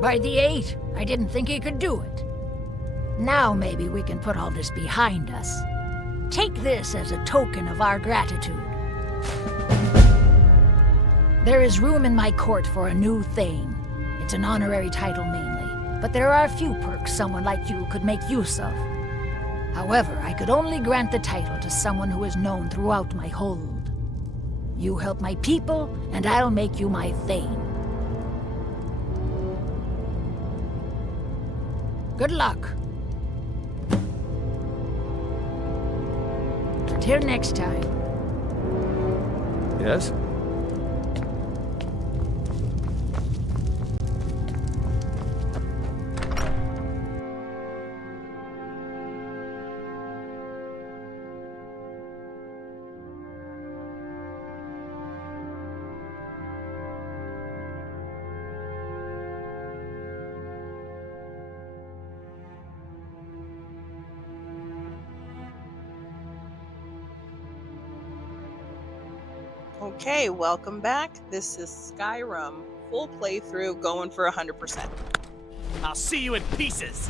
By the 8, I didn't think he could do it. Now maybe we can put all this behind us. Take this as a token of our gratitude. There is room in my court for a new Thane. It's an honorary title mainly, but there are a few perks someone like you could make use of. However, I could only grant the title to someone who is known throughout my hold. You help my people, and I'll make you my Thane. Good luck. Until next time. Yes? Okay, welcome back. This is Skyrim, full playthrough, going for 100%. I'll see you in pieces!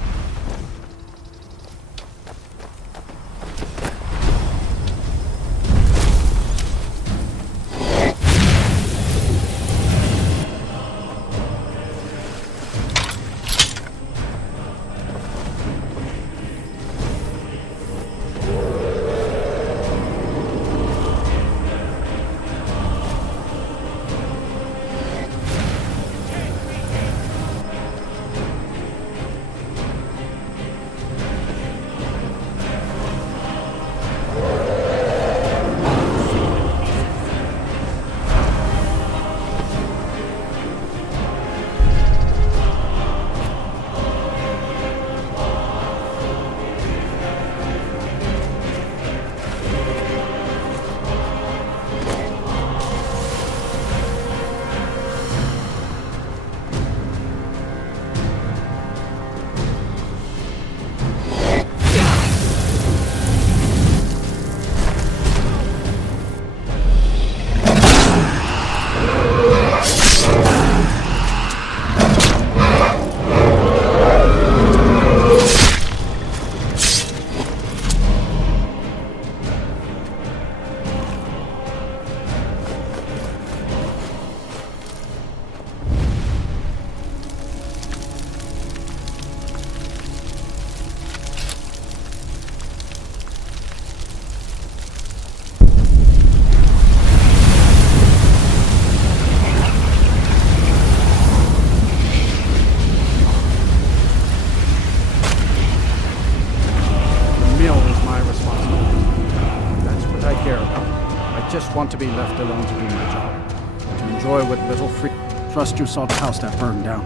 Want to be left alone to do my job. To enjoy what little free... Trust you saw the house that burned down.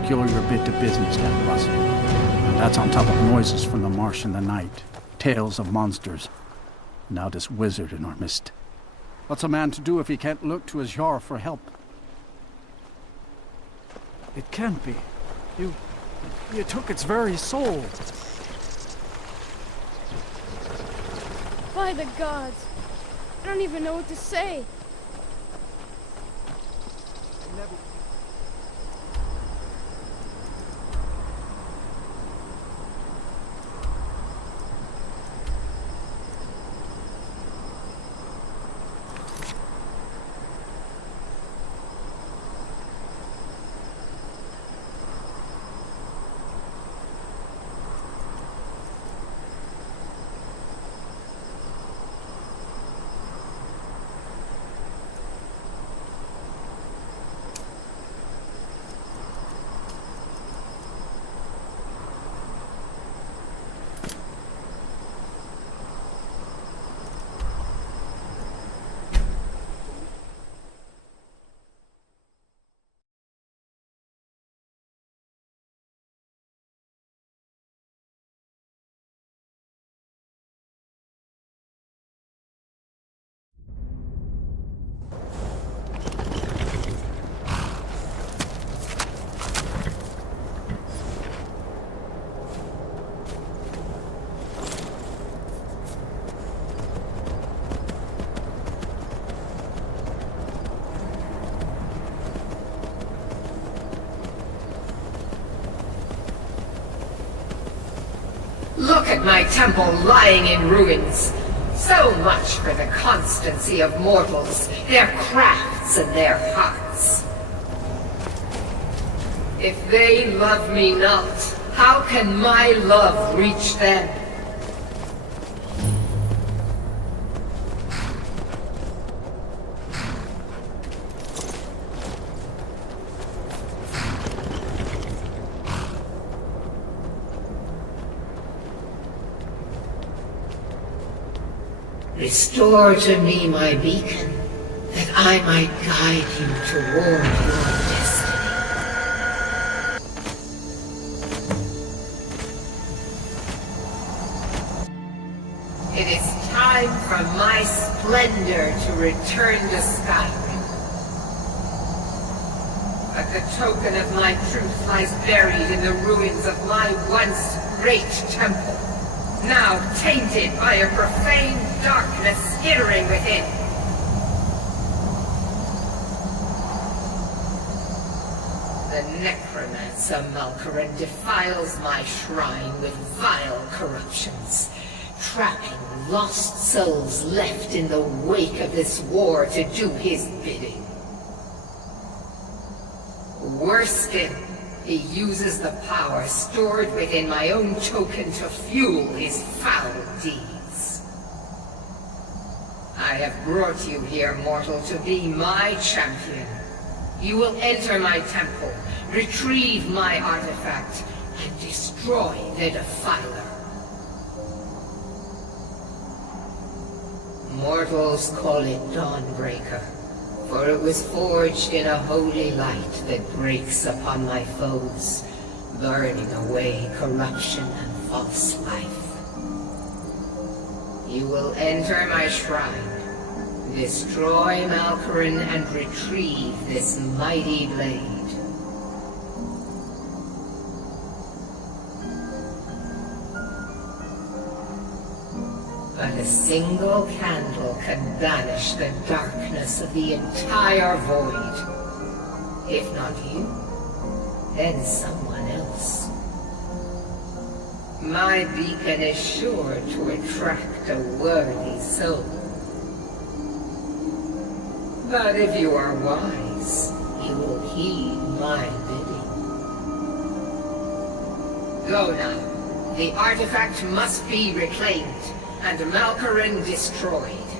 Peculiar bit of business, that was. And that's on top of noises from the marsh in the night. Tales of monsters. Now this wizard in our midst. What's a man to do if he can't look to his Jarl for help? It can't be. You took its very soul. By the gods. I don't even know what to say. Look at my temple lying in ruins. So much for the constancy of mortals, their crafts and their hearts. If they love me not, how can my love reach them? Restore to me my beacon, that I might guide you toward your destiny. It is time for my splendor to return to Skyrim. But the token of my truth lies buried in the ruins of my once great temple. Now tainted by a profane darkness skittering within. The necromancer Malkaran defiles my shrine with vile corruptions, trapping lost souls left in the wake of this war to do his bidding. Worse still, he uses the power stored within my own token to fuel his foul deeds. I have brought you here, mortal, to be my champion. You will enter my temple, retrieve my artifact, and destroy the Defiler. Mortals call it Dawnbreaker, for it was forged in a holy light that breaks upon my foes, burning away corruption and false life. You will enter my shrine, destroy Malkaran, and retrieve this mighty blade. But a single candle can banish the darkness of the entire void. If not you, then someone else. My beacon is sure to attract a worthy soul. But if you are wise, you will heed my bidding. Go now. The artifact must be reclaimed, and Malkaran destroyed.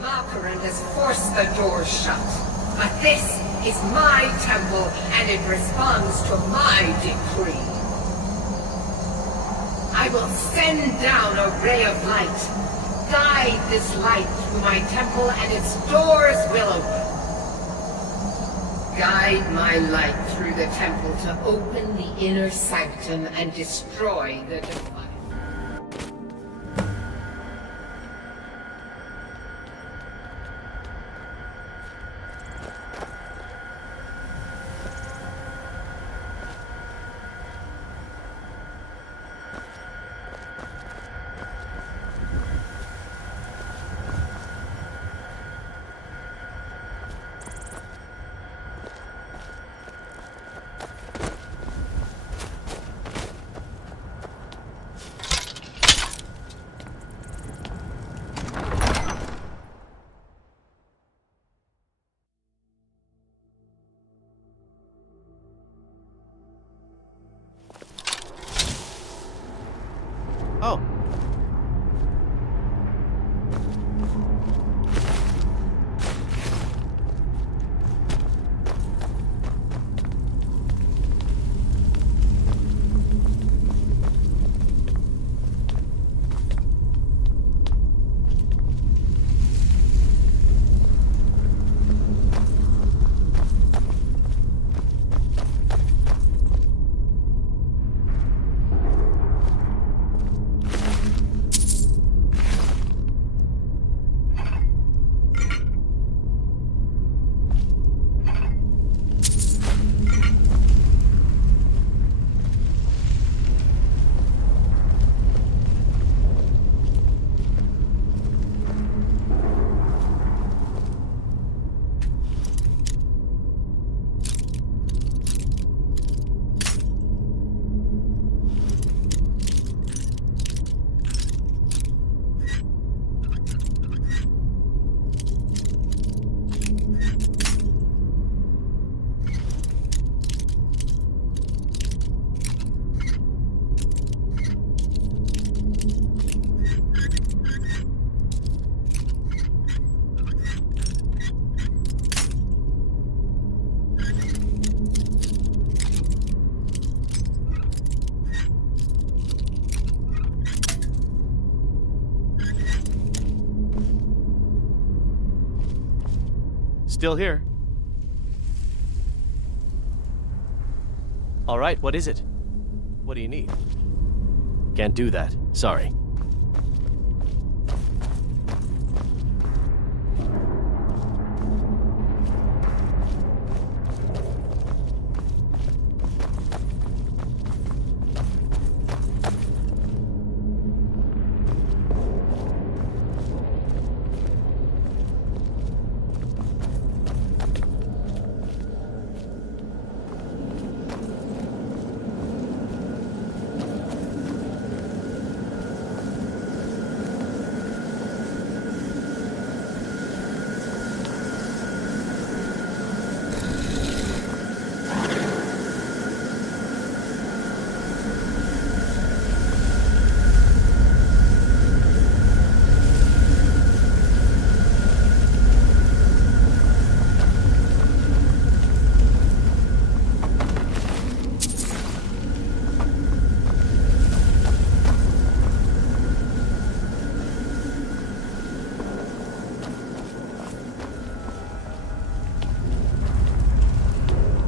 Malkaran has forced the doors shut, but this is my temple, and it responds to my decree. I will send down a ray of light, guide this light through my temple, and its doors will open. Guide my light through the temple to open the inner sanctum and destroy the Defiler. Oh. Still here. All right, what is it? What do you need? Can't do that. Sorry.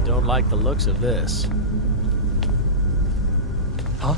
Don't like the looks of this. Huh?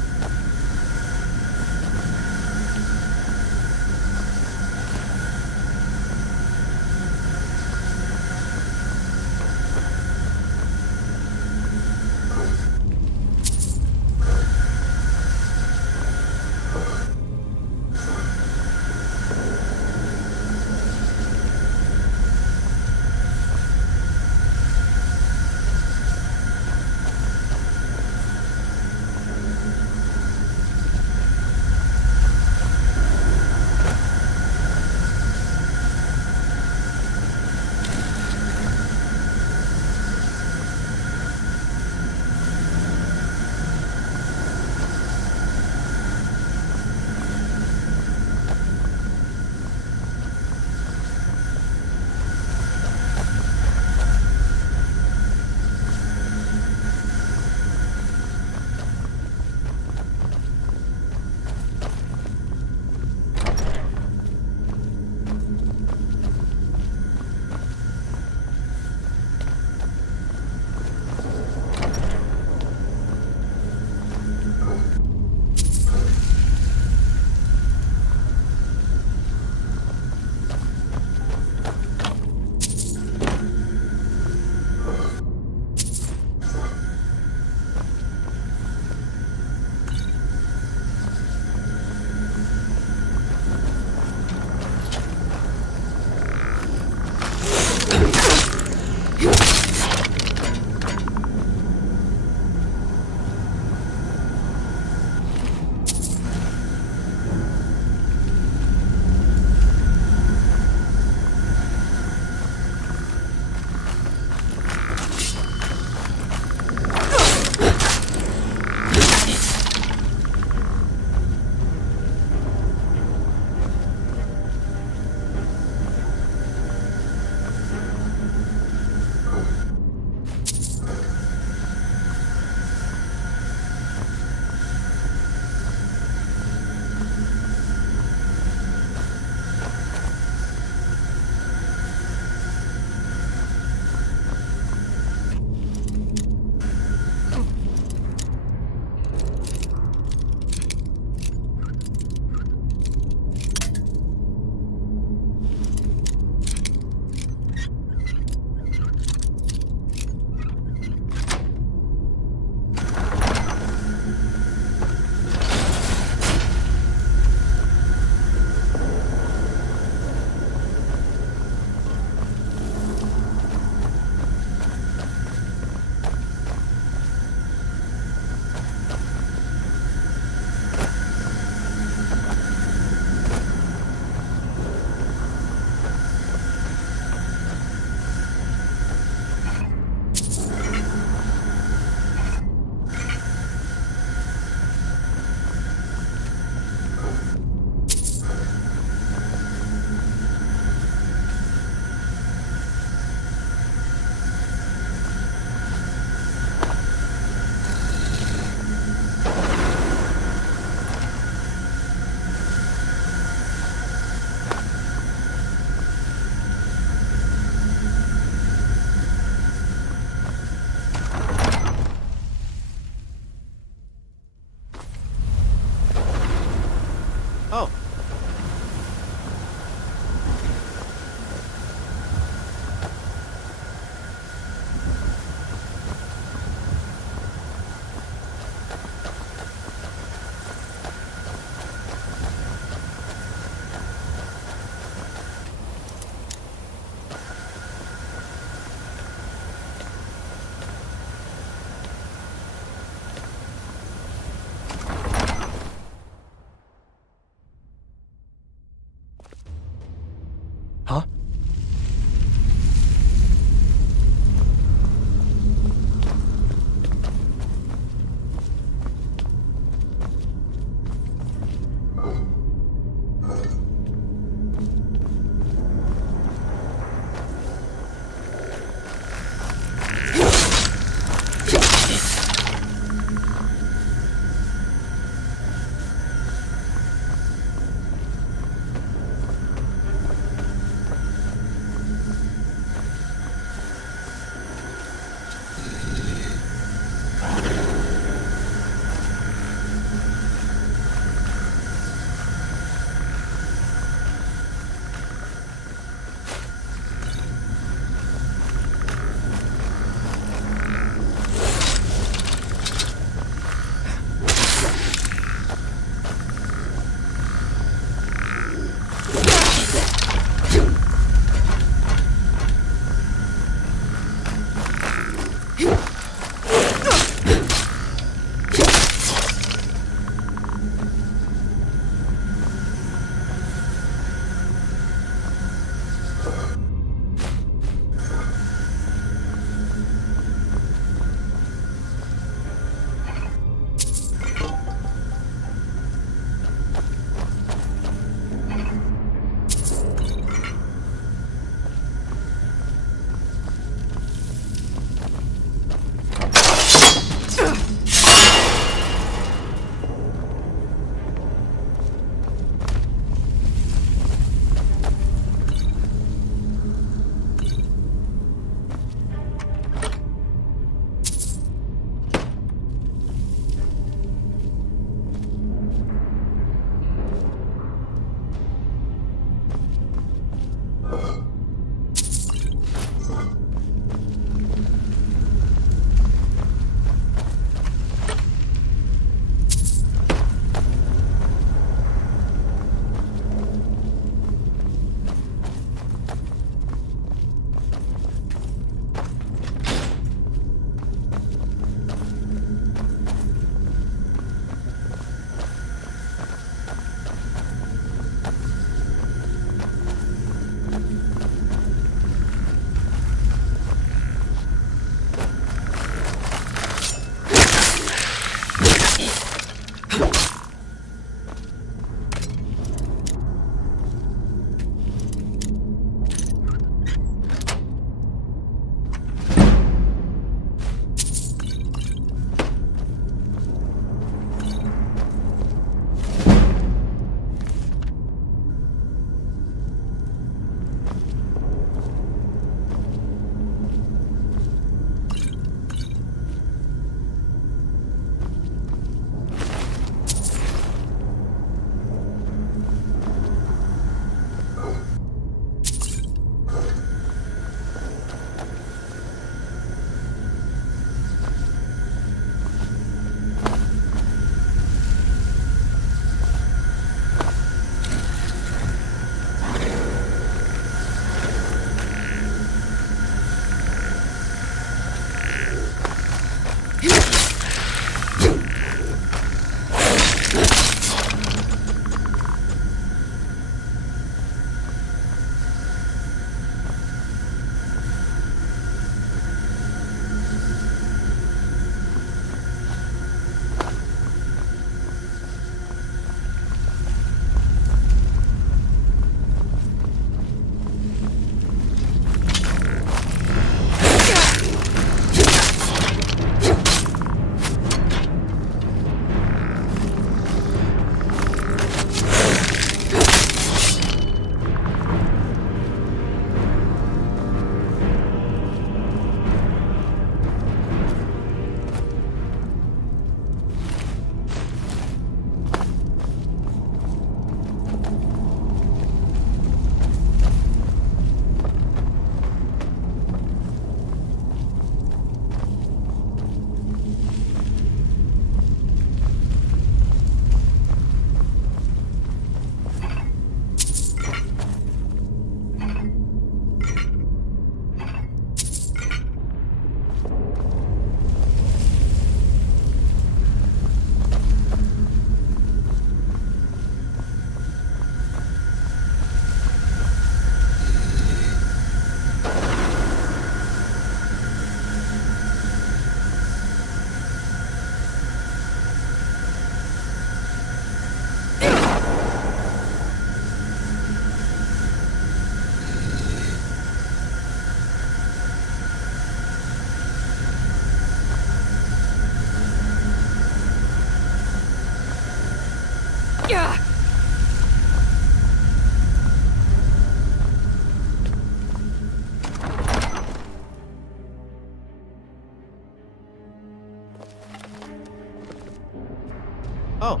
Oh.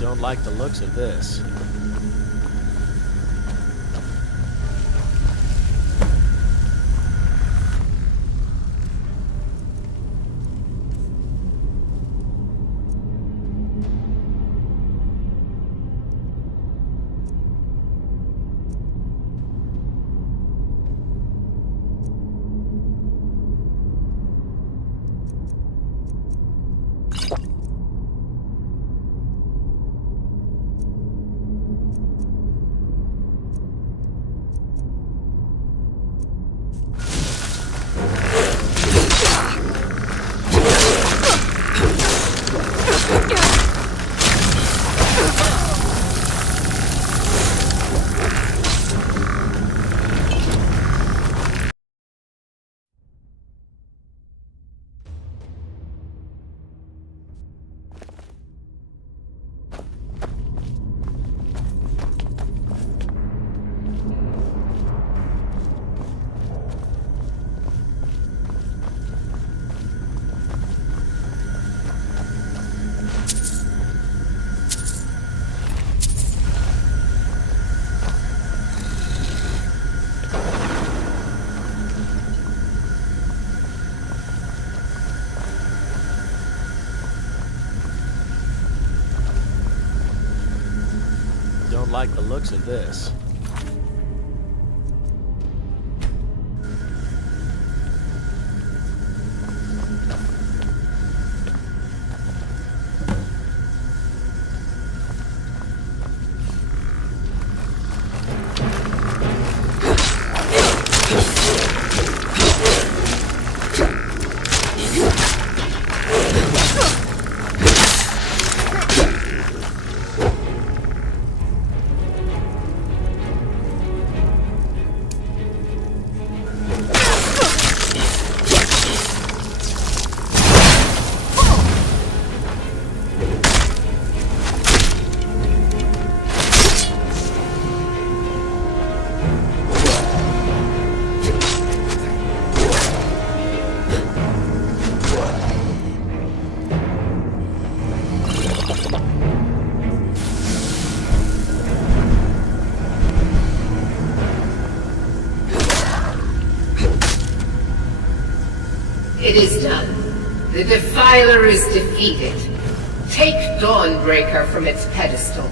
Don't like the looks of this. Don't like the looks of this. It is done. The Defiler is defeated. Take Dawnbreaker from its pedestal.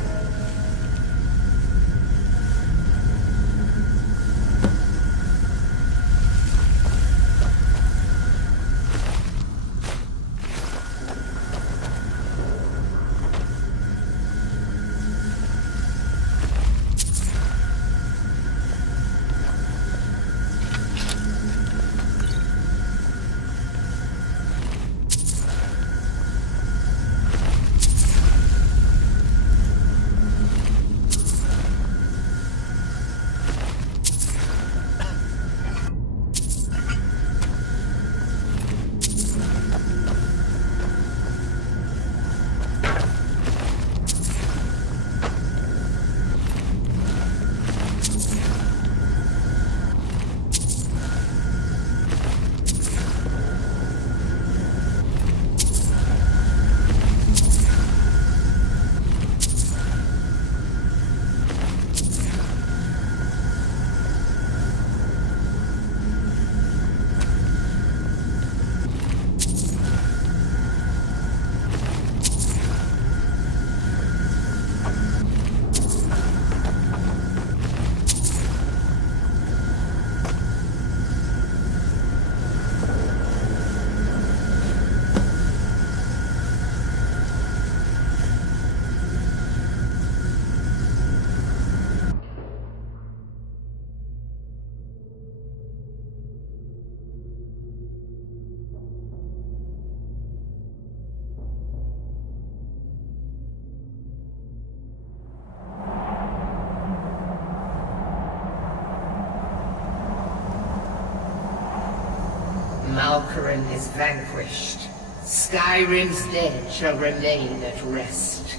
Malkoran is vanquished, Skyrim's dead shall remain at rest.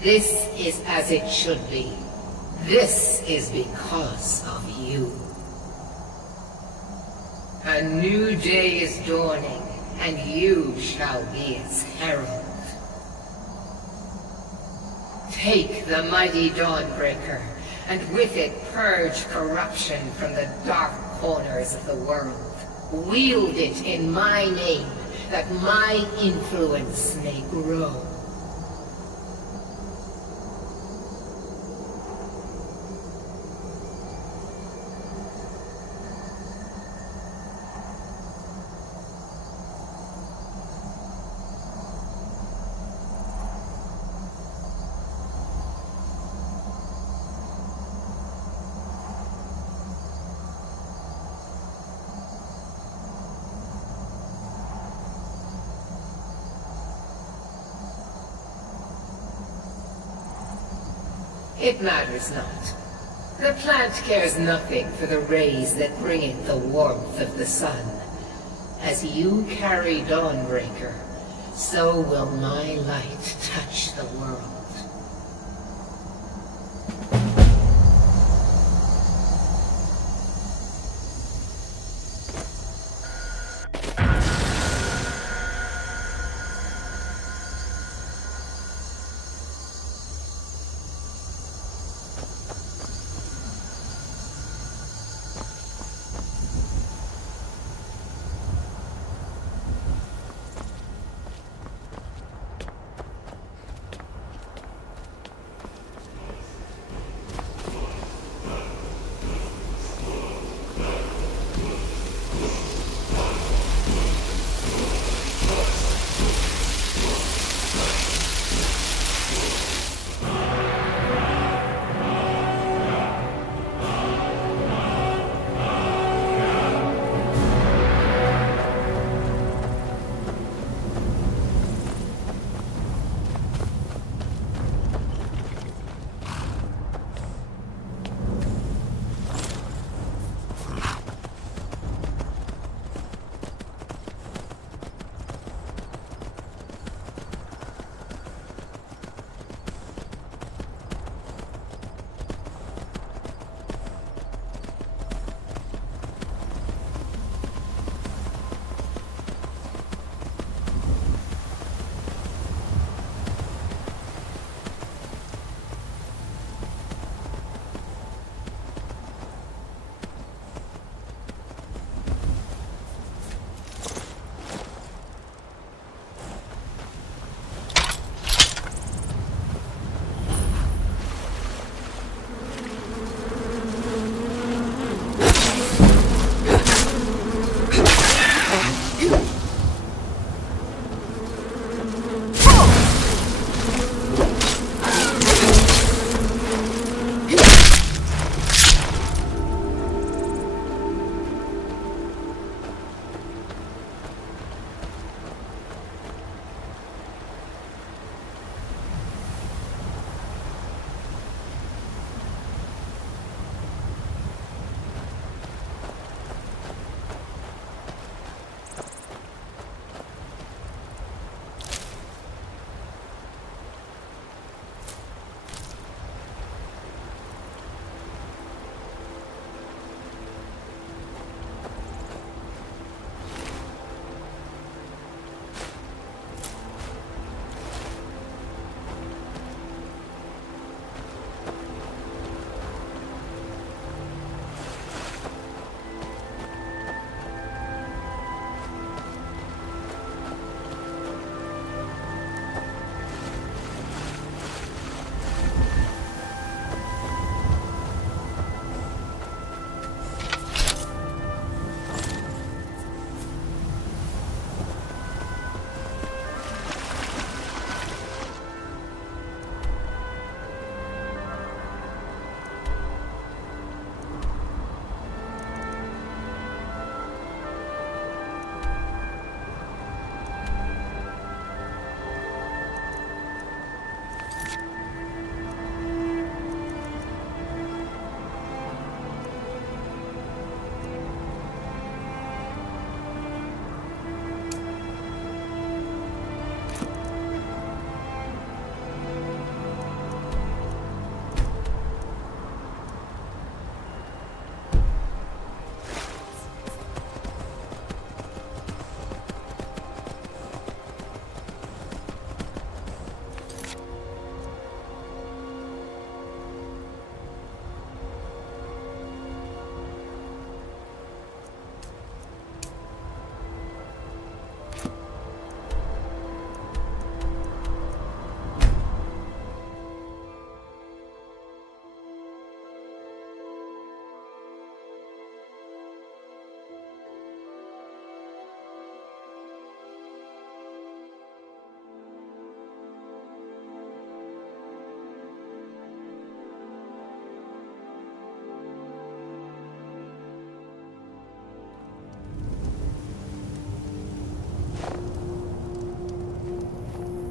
This is as it should be. This is because of you. A new day is dawning, and you shall be its herald. Take the mighty Dawnbreaker, and with it purge corruption from the dark corners of the world. Wield it in my name, that my influence may grow. It matters not. The plant cares nothing for the rays that bring it the warmth of the sun. As you carry Dawnbreaker, so will my light touch the world.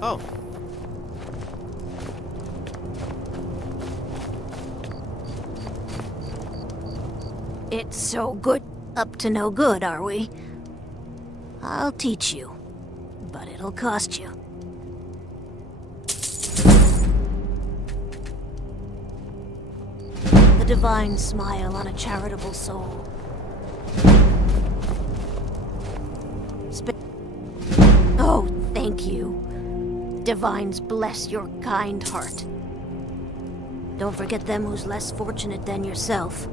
Oh, It's so good. Up to no good, are we? I'll teach you, but it'll cost you. The divine smile on a charitable soul. Oh, thank you. Divines bless your kind heart. Don't forget them who's less fortunate than yourself.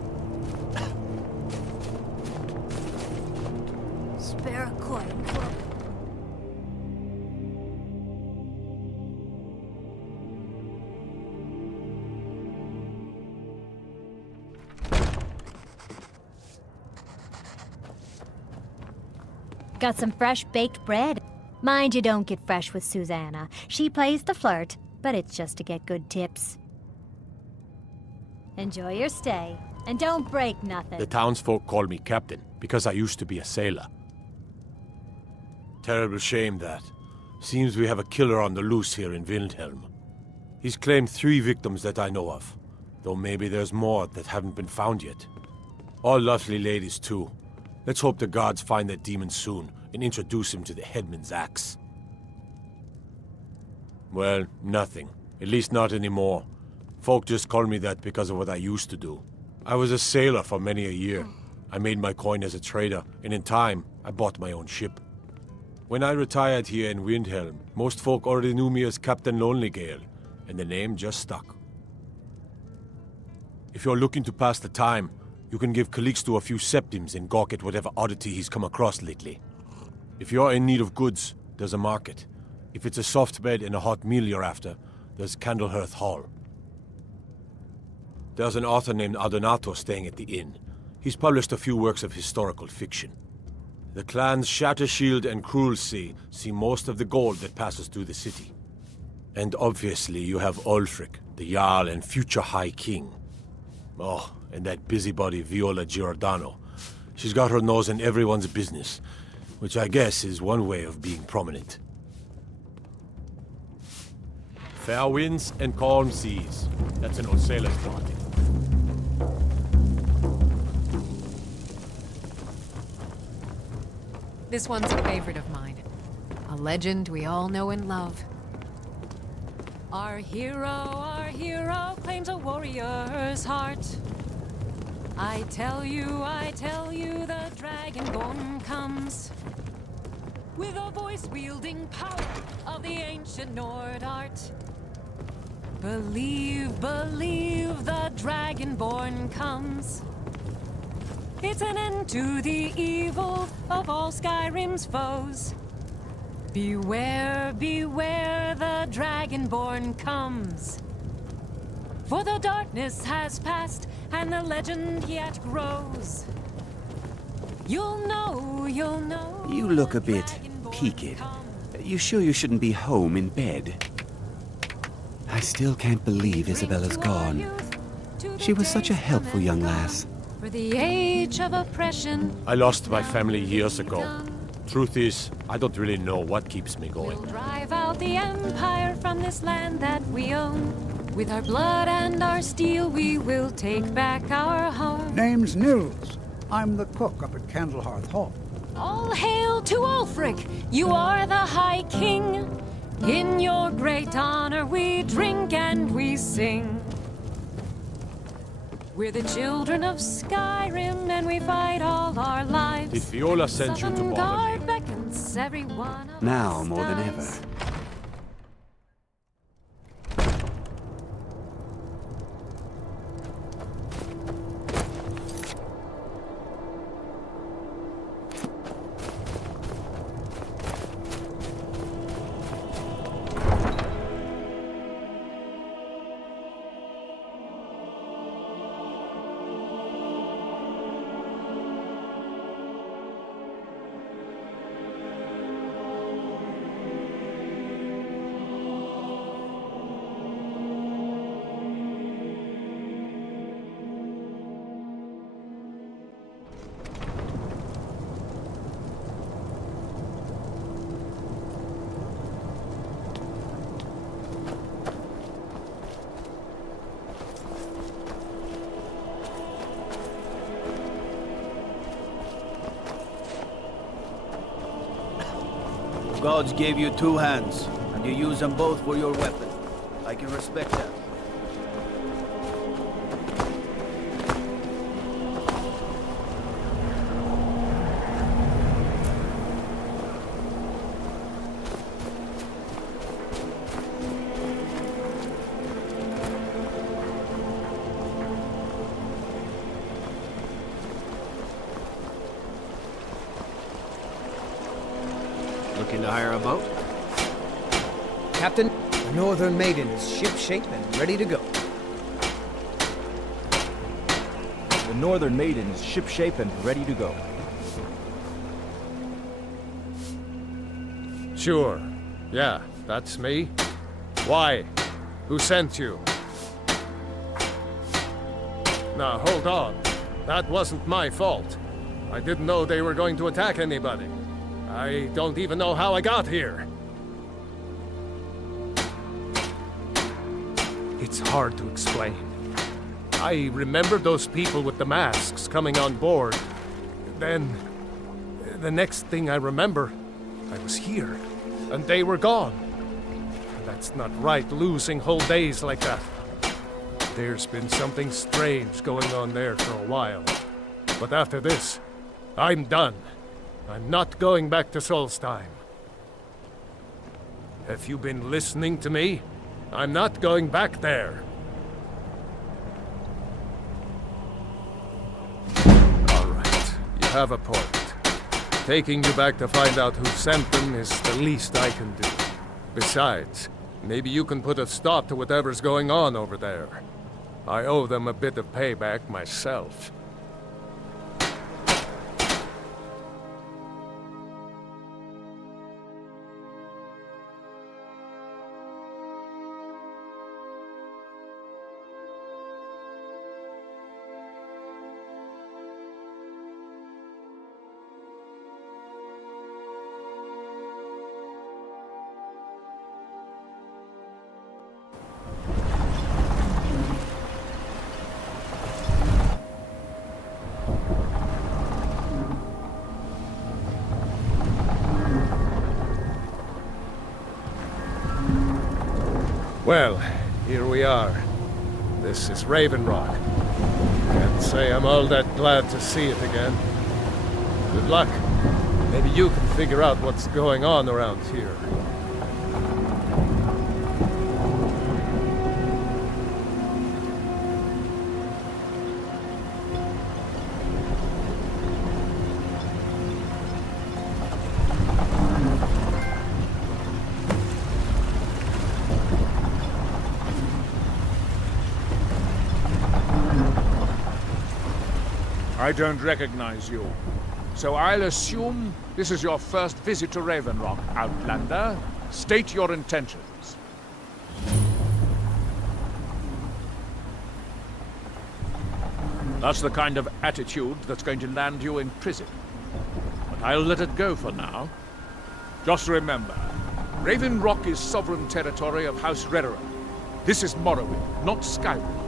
Spare a coin for... Got some fresh baked bread. Mind you don't get fresh with Susanna. She plays the flirt, but it's just to get good tips. Enjoy your stay, and don't break nothing. The townsfolk call me captain, because I used to be a sailor. Terrible shame that. Seems we have a killer on the loose here in Windhelm. He's claimed 3 victims that I know of, though maybe there's more that haven't been found yet. All lovely ladies too. Let's hope the gods find that demon soon, and introduce him to the headman's axe. Well, nothing. At least not anymore. Folk just call me that because of what I used to do. I was a sailor for many a year. I made my coin as a trader, and in time, I bought my own ship. When I retired here in Windhelm, most folk already knew me as Captain Lonelygale, and the name just stuck. If you're looking to pass the time, you can give Calixto a few septims and gawk at whatever oddity he's come across lately. If you're in need of goods, there's a market. If it's a soft bed and a hot meal you're after, there's Candlehearth Hall. There's an author named Adonato staying at the inn. He's published a few works of historical fiction. The clans Shattershield and Cruelsea see most of the gold that passes through the city. And obviously you have Ulfric, the Jarl and future High King. Oh, and that busybody Viola Giordano. She's got her nose in everyone's business, which I guess is one way of being prominent. Fair winds and calm seas. That's an old sailor's party. This one's a favorite of mine. A legend we all know and love. Our hero claims a warrior's heart. I tell you, the Dragonborn comes with a voice-wielding power of the ancient Nord art. Believe, the Dragonborn comes. It's an end to the evil of all Skyrim's foes. Beware, the Dragonborn comes. For the darkness has passed, and the legend yet grows. You'll know. You look a bit peaked. You sure you shouldn't be home in bed? I still can't believe Isabella's gone. She was such a helpful young lass. For the age of oppression, I lost my family years ago. Truth is, I don't really know what keeps me going. we'll drive out the Empire from this land that we own. With our blood and our steel, we will take back our home. Name's Nils. I'm the cook up at Candlehearth Hall. All hail to Ulfric, you are the High King. In your great honor we drink and we sing. We're the children of Skyrim and we fight all our lives. Did Viola send you to Southern bother Guard me? beckons every one of Now us more than ever. does. Gods gave you 2 hands, and you use them both for your weapon. I can respect that. Looking to hire a boat? Captain, the Northern Maiden is shipshape and ready to go. The Northern Maiden is shipshape and ready to go. Sure. Yeah, that's me. Why? Who sent you? Now, hold on. That wasn't my fault. I didn't know they were going to attack anybody. I don't even know how I got here. It's hard to explain. I remember those people with the masks coming on board. Then, the next thing I remember, I was here, and they were gone. That's not right, losing whole days like that. There's been something strange going on there for a while. But after this, I'm done. I'm not going back to Solstheim. Have you been listening to me? I'm not going back there. All right, you have a point. Taking you back to find out who sent them is the least I can do. Besides, maybe you can put a stop to whatever's going on over there. I owe them a bit of payback myself. Well, here we are. This is Raven Rock. Can't say I'm all that glad to see it again. Good luck. Maybe you can figure out what's going on around here. I don't recognize you. So I'll assume this is your first visit to Raven Rock, Outlander. State your intentions. That's the kind of attitude that's going to land you in prison. But I'll let it go for now. Just remember, Raven Rock is sovereign territory of House Redoran. This is Morrowind, not Skyrim.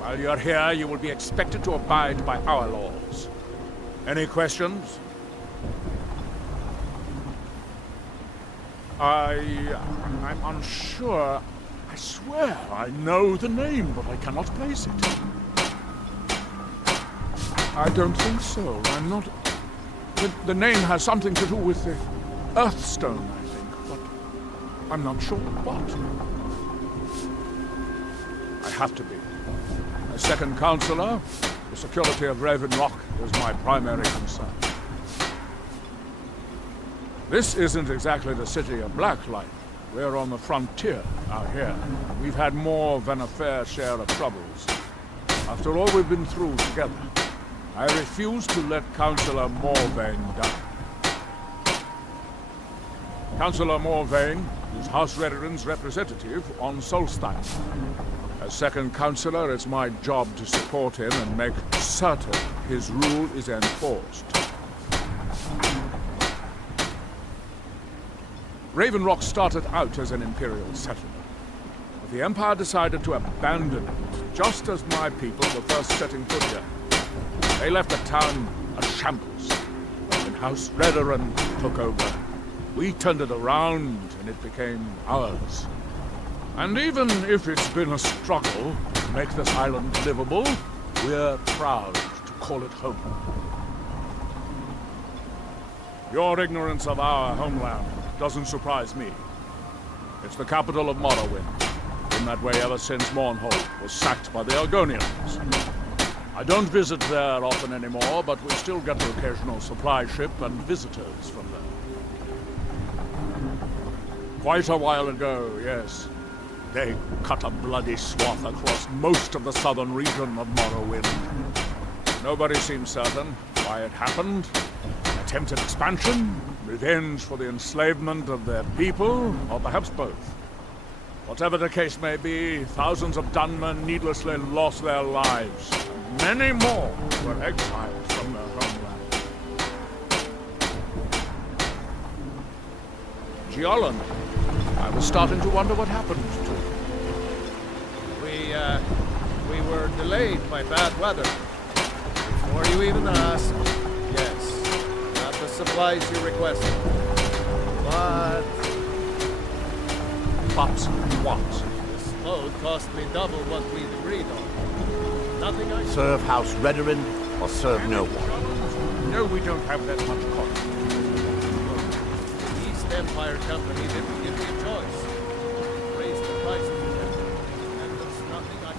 While you're here, you will be expected to abide by our laws. Any questions? I'm unsure. I swear I know the name, but I cannot place it. I don't think so. I'm not... The name has something to do with the Earthstone, I think, but I'm not sure what. I have to be. As second counselor, the security of Raven Rock is my primary concern. This isn't exactly the city of Blacklight. We're on the frontier out here. We've had more than a fair share of troubles. After all we've been through together, I refuse to let Councillor Morvain die. Councillor Morvain is House Redoran's representative on Solstheim. As second counselor, it's my job to support him and make certain his rule is enforced. Raven Rock started out as an imperial settlement, but the Empire decided to abandon it just as my people were first setting foot here. They left the town a shambles when House Redoran took over. We turned it around and it became ours. And even if it's been a struggle to make this island livable, we're proud to call it home. Your ignorance of our homeland doesn't surprise me. It's the capital of Morrowind. Been that way ever since Mournhold was sacked by the Argonians. I don't visit there often anymore, but we still get the occasional supply ship and visitors from there. Quite a while ago, yes. They cut a bloody swath across most of the southern region of Morrowind. Nobody seems certain why it happened. Attempted expansion, revenge for the enslavement of their people, or perhaps both. Whatever the case may be, thousands of Dunmen needlessly lost their lives. And many more were exiled from their homeland. Giolan, I was starting to wonder what happened to you. We were delayed by bad weather. Before you even asked, yes, not the supplies you requested. But what? This load cost me double what we'd agreed on. Nothing I... Serve House Redoran, or serve no one? No, we don't have that much cost. The East Empire Company didn't give me a choice. Raised the price of the temple, and there's nothing I...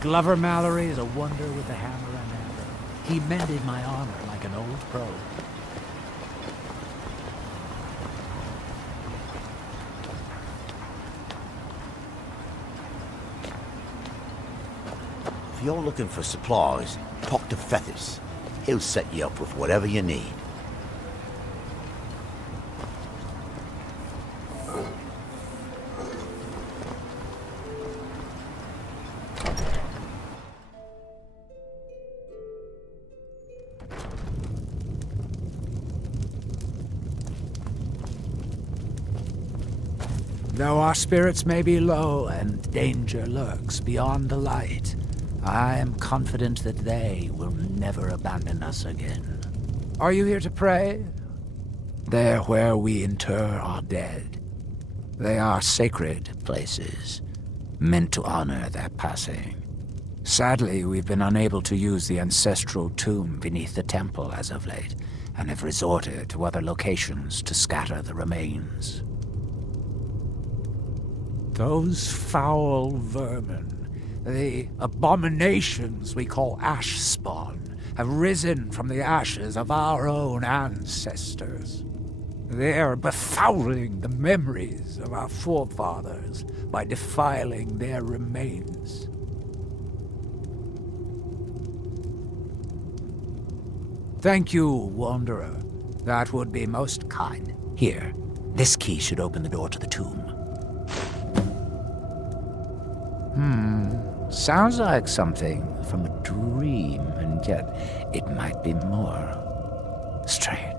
Glover Mallory is a wonder with the hammer and anvil. He mended my armor like an old pro. If you're looking for supplies, talk to Fethis. He'll set you up with whatever you need. Though our spirits may be low and danger lurks beyond the light, I am confident that they will never abandon us again. Are you here to pray? There where we inter our dead. They are sacred places, meant to honor their passing. Sadly, we've been unable to use the ancestral tomb beneath the temple as of late, and have resorted to other locations to scatter the remains. Those foul vermin, the abominations we call ash spawn, have risen from the ashes of our own ancestors. They are befouling the memories of our forefathers by defiling their remains. Thank you, Wanderer. That would be most kind. Here, this key should open the door to the tomb. Sounds like something from a dream, and yet it might be more strange.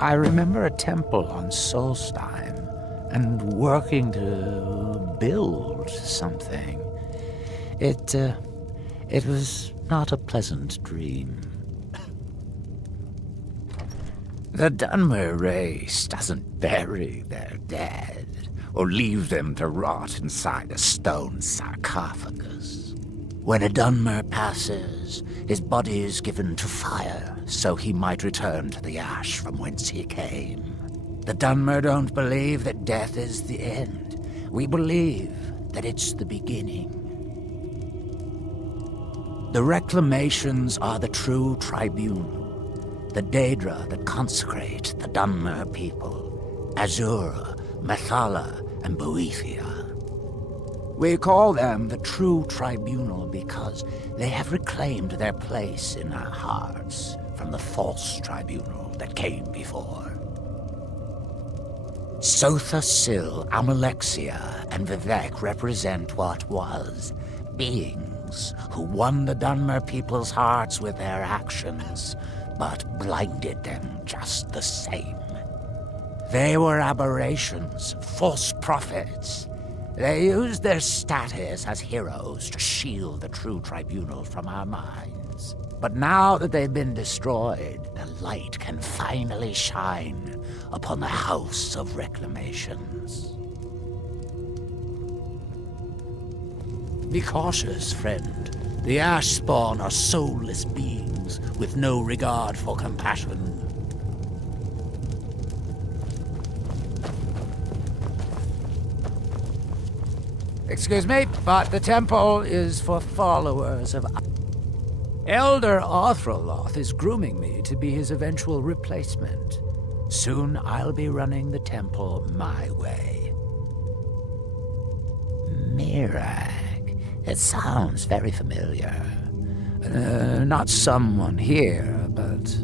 I remember a temple on Solstheim, and working to build something. It was not a pleasant dream. The Dunmer race doesn't bury their dead, or leave them to rot inside a stone sarcophagus. When a Dunmer passes, his body is given to fire, so he might return to the ash from whence he came. The Dunmer don't believe that death is the end. We believe that it's the beginning. The reclamations are the true tribunal, the Daedra that consecrate the Dunmer people, Azura, Methala, and Boethia. We call them the true tribunal because they have reclaimed their place in our hearts from the false tribunal that came before. Sotha Sil, Amalexia, and Vivek represent what was, beings who won the Dunmer people's hearts with their actions, but blinded them just the same. They were aberrations, false prophets. They used their status as heroes to shield the true tribunal from our minds. But now that they've been destroyed, the light can finally shine upon the House of Reclamations. Be cautious, friend. The Ash Spawn are soulless beings with no regard for compassion. Excuse me, but the temple is for followers of... Elder Arthroloth is grooming me to be his eventual replacement. Soon I'll be running the temple my way. Mirag. It sounds very familiar. Not someone here, but...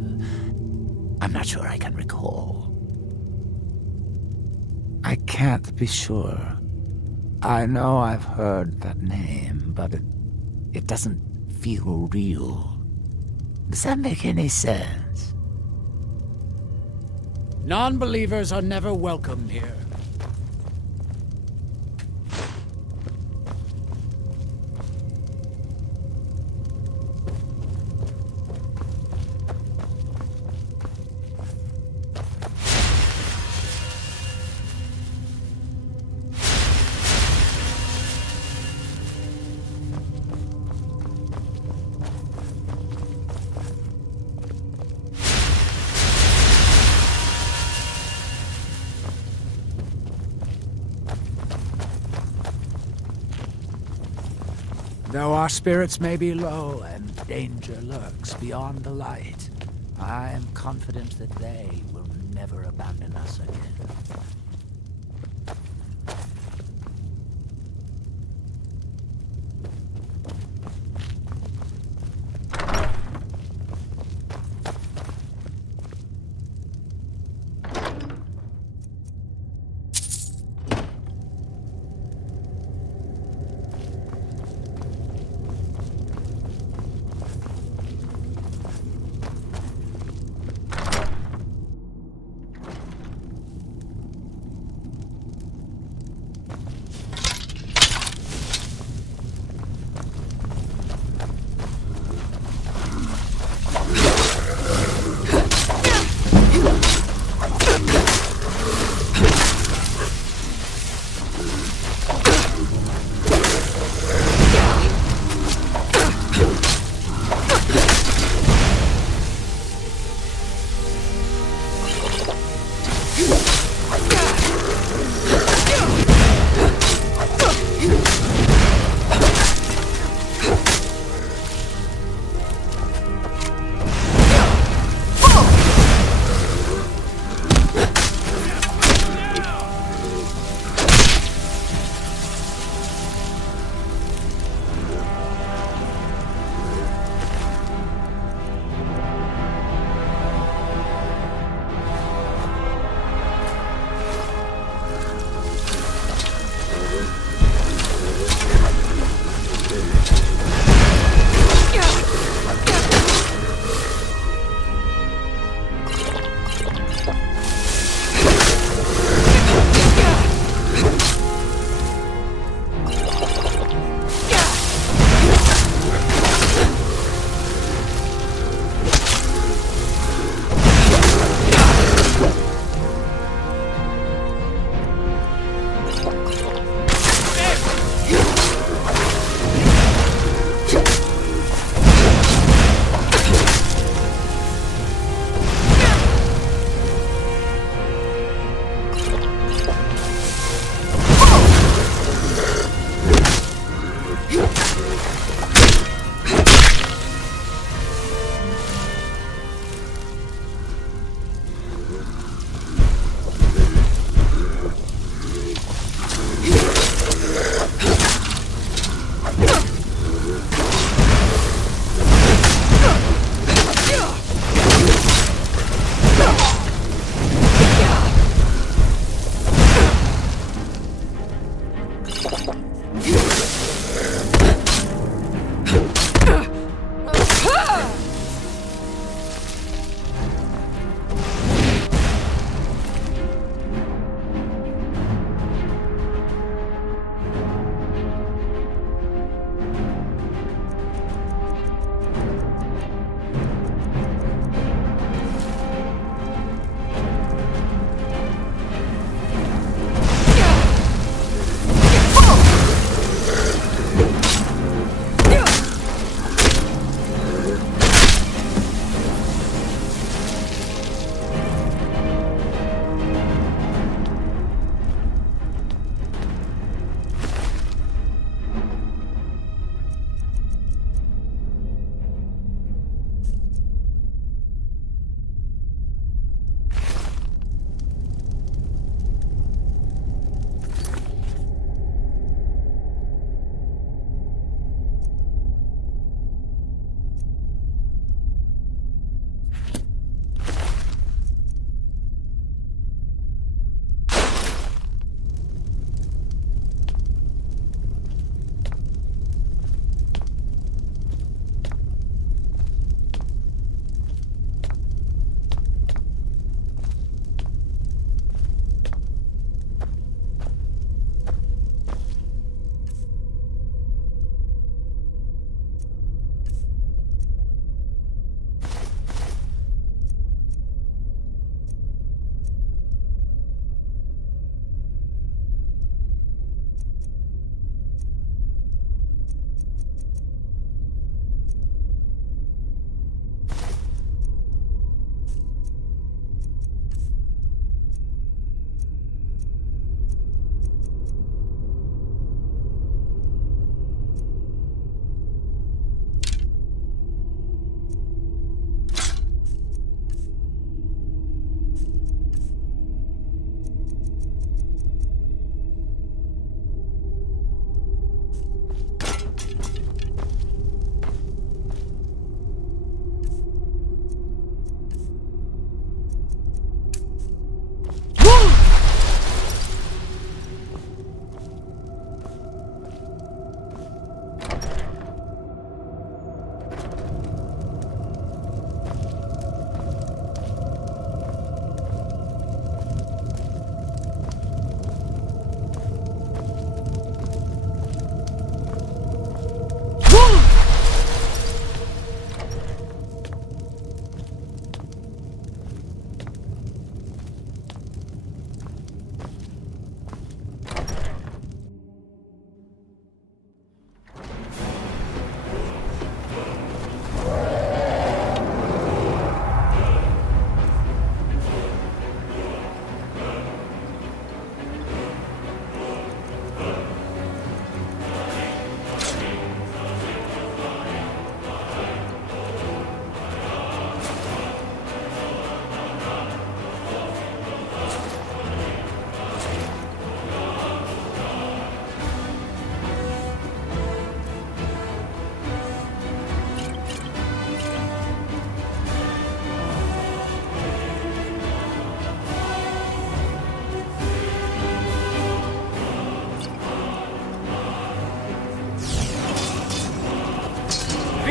I'm not sure I can recall. I can't be sure. I know I've heard that name, but it doesn't feel real. Does that make any sense? Non-believers are never welcome here. Though our spirits may be low and danger lurks beyond the light, I am confident that they will never abandon us again.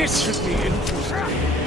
This should be interesting.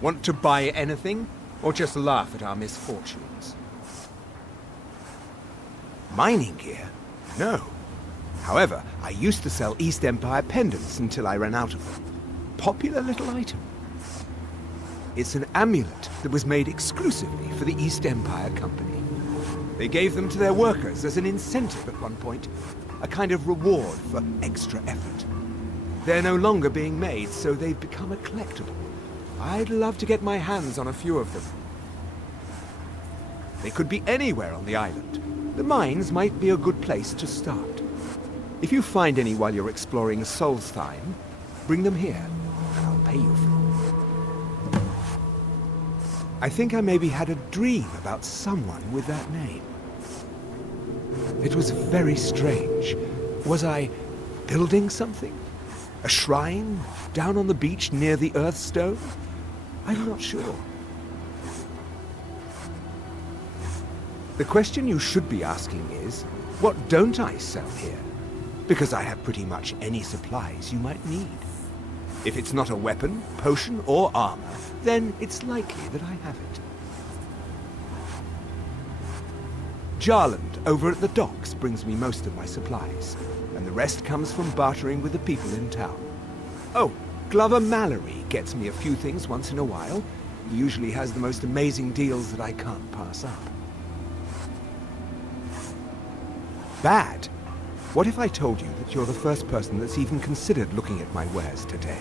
Want to buy anything, or just laugh at our misfortunes? Mining gear? No. However, I used to sell East Empire pendants until I ran out of them. Popular little item. It's an amulet that was made exclusively for the East Empire Company. They gave them to their workers as an incentive at one point, a kind of reward for extra effort. They're no longer being made, so they've become a collectible. I'd love to get my hands on a few of them. They could be anywhere on the island. The mines might be a good place to start. If you find any while you're exploring Solstheim, bring them here, and I'll pay you for them. I think I maybe had a dream about someone with that name. It was very strange. Was I building something? A shrine down on the beach near the Earthstone? I'm not sure. The question you should be asking is, what don't I sell here? Because I have pretty much any supplies you might need. If it's not a weapon, potion, or armor, then it's likely that I have it. Jarland, over at the docks, brings me most of my supplies, and the rest comes from bartering with the people in town. Oh, Glover Mallory gets me a few things once in a while. He usually has the most amazing deals that I can't pass up. Bad? What if I told you that you're the first person that's even considered looking at my wares today?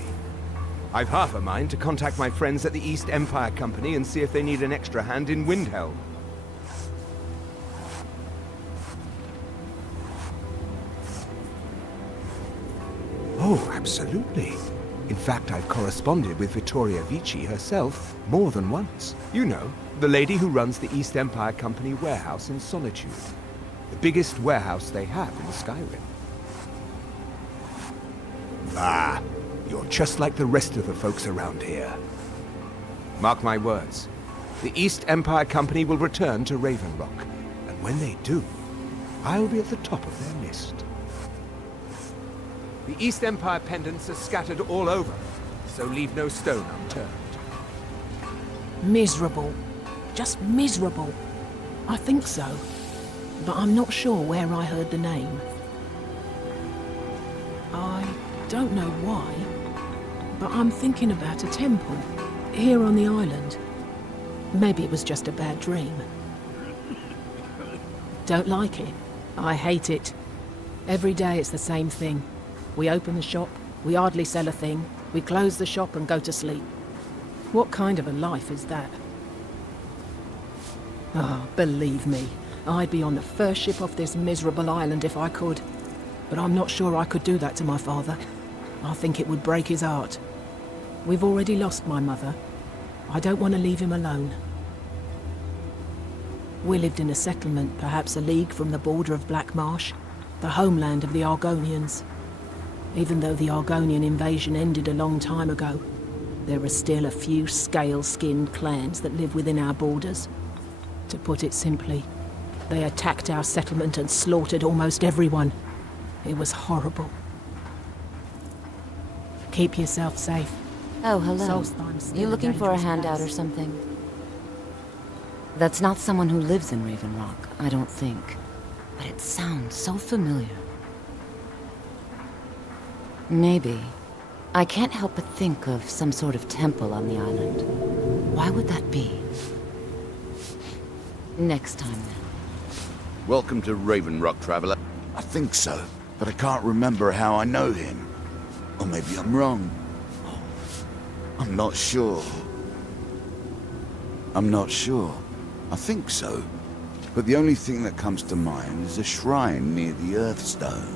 I've half a mind to contact my friends at the East Empire Company and see if they need an extra hand in Windhelm. Oh, absolutely. In fact, I've corresponded with Vittoria Vici herself more than once. You know, the lady who runs the East Empire Company warehouse in Solitude. The biggest warehouse they have in Skyrim. Ah, you're just like the rest of the folks around here. Mark my words. The East Empire Company will return to Raven Rock, and when they do, I'll be at the top of their list. The East Empire pendants are scattered all over, so leave no stone unturned. Miserable. Just miserable. I think so. But I'm not sure where I heard the name. I don't know why, but I'm thinking about a temple here on the island. Maybe it was just a bad dream. Don't like it. I hate it. Every day it's the same thing. We open the shop, we hardly sell a thing, we close the shop and go to sleep. What kind of a life is that? Oh, believe me, I'd be on the first ship off this miserable island if I could. But I'm not sure I could do that to my father. I think it would break his heart. We've already lost my mother. I don't want to leave him alone. We lived in a settlement, perhaps a league from the border of Black Marsh, the homeland of the Argonians. Even though the Argonian invasion ended a long time ago, there are still a few scale-skinned clans that live within our borders. To put it simply, they attacked our settlement and slaughtered almost everyone. It was horrible. Keep yourself safe. Oh, hello. You looking for a handout or something? That's not someone who lives in Raven Rock, I don't think. But it sounds so familiar. Maybe. I can't help but think of some sort of temple on the island. Why would that be? Next time, then. Welcome to Raven Rock, traveler. I think so, but I can't remember how I know him. Or maybe I'm wrong. I'm not sure. I think so. But the only thing that comes to mind is a shrine near the Earthstone.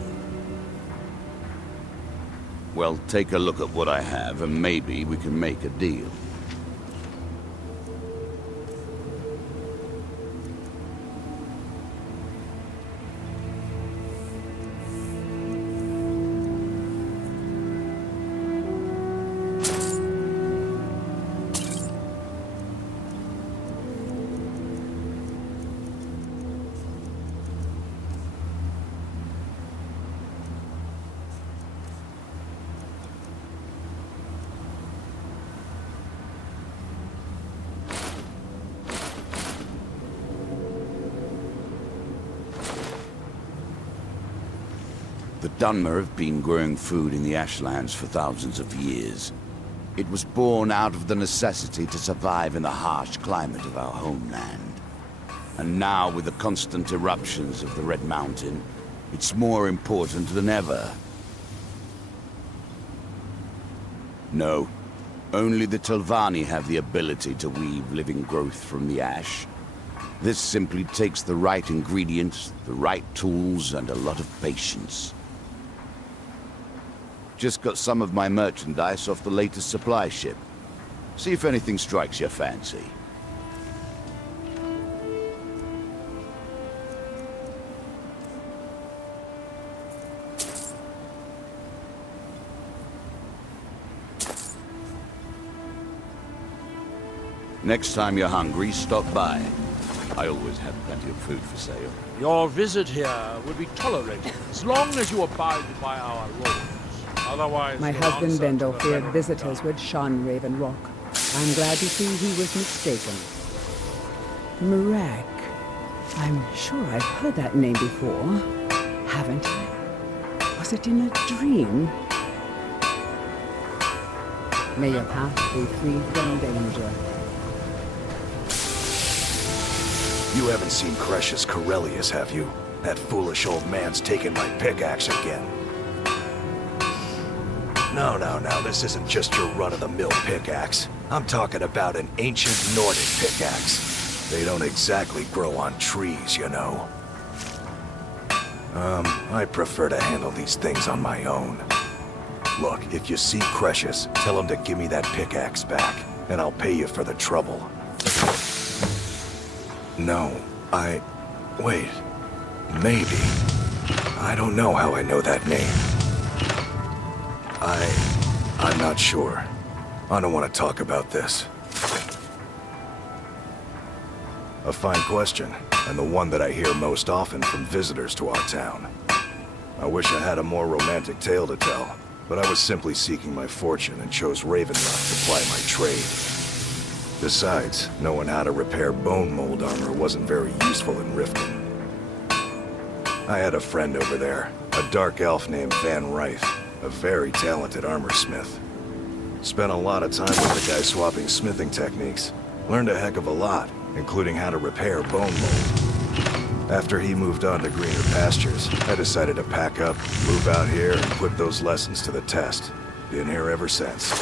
Well, take a look at what I have, and maybe we can make a deal. The Dunmer have been growing food in the Ashlands for thousands of years. It was born out of the necessity to survive in the harsh climate of our homeland. And now, with the constant eruptions of the Red Mountain, it's more important than ever. No, only the Telvanni have the ability to weave living growth from the ash. This simply takes the right ingredients, the right tools, and a lot of patience. Just got some of my merchandise off the latest supply ship. See if anything strikes your fancy. Next time you're hungry, stop by. I always have plenty of food for sale. Your visit here will be tolerated as long as you abide by our rules. Otherwise, my husband Bendel feared visitors would shun Raven Rock. I'm glad to see he was mistaken. Marek. I'm sure I've heard that name before. Haven't I? Was it in a dream? May your path be free from danger. You haven't seen Crucius Corellius, have you? That foolish old man's taken my pickaxe again. No, this isn't just your run-of-the-mill pickaxe. I'm talking about an ancient Nordic pickaxe. They don't exactly grow on trees, you know. I prefer to handle these things on my own. Look, if you see Crucius, tell him to give me that pickaxe back, and I'll pay you for the trouble. No, wait. Maybe. I don't know how I know that name. I'm not sure. I don't want to talk about this. A fine question, and the one that I hear most often from visitors to our town. I wish I had a more romantic tale to tell, but I was simply seeking my fortune and chose Ravenloft to ply my trade. Besides, knowing how to repair bone mold armor wasn't very useful in Riften. I had a friend over there, a dark elf named Van Ryth, a very talented armorsmith. Spent a lot of time with the guy swapping smithing techniques. Learned a heck of a lot, including how to repair bone mold. After he moved on to greener pastures, I decided to pack up, move out here, and put those lessons to the test. Been here ever since.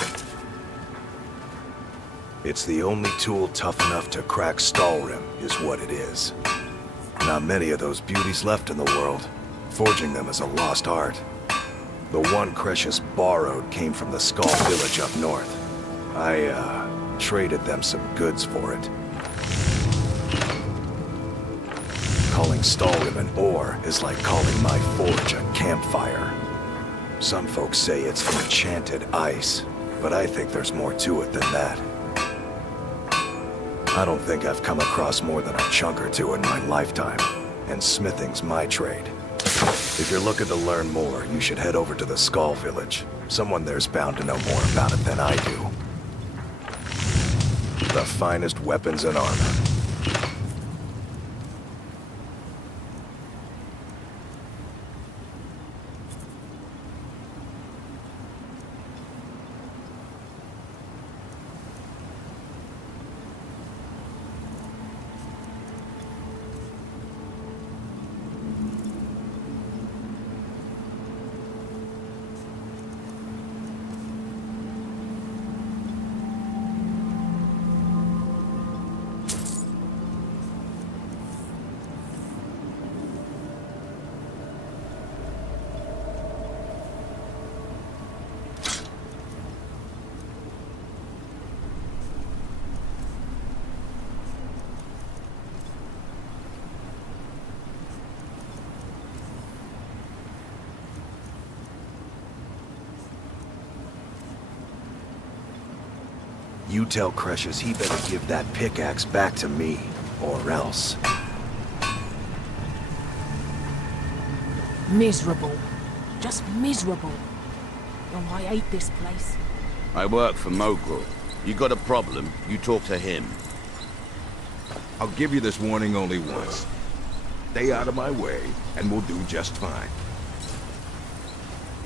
It's the only tool tough enough to crack Stalrim, is what it is. Not many of those beauties left in the world. Forging them is a lost art. The one Cresius borrowed came from the Skull Village up north. I, traded them some goods for it. Calling Stalrim an ore is like calling my forge a campfire. Some folks say it's enchanted ice, but I think there's more to it than that. I don't think I've come across more than a chunk or two in my lifetime, and smithing's my trade. If you're looking to learn more, you should head over to the Skull Village. Someone there's bound to know more about it than I do. The finest weapons and armor. You tell Cresius he better give that pickaxe back to me, or else. Miserable. Just miserable. Oh, I hate this place. I work for Mogul. You got a problem, you talk to him. I'll give you this warning only once. Stay out of my way, and we'll do just fine.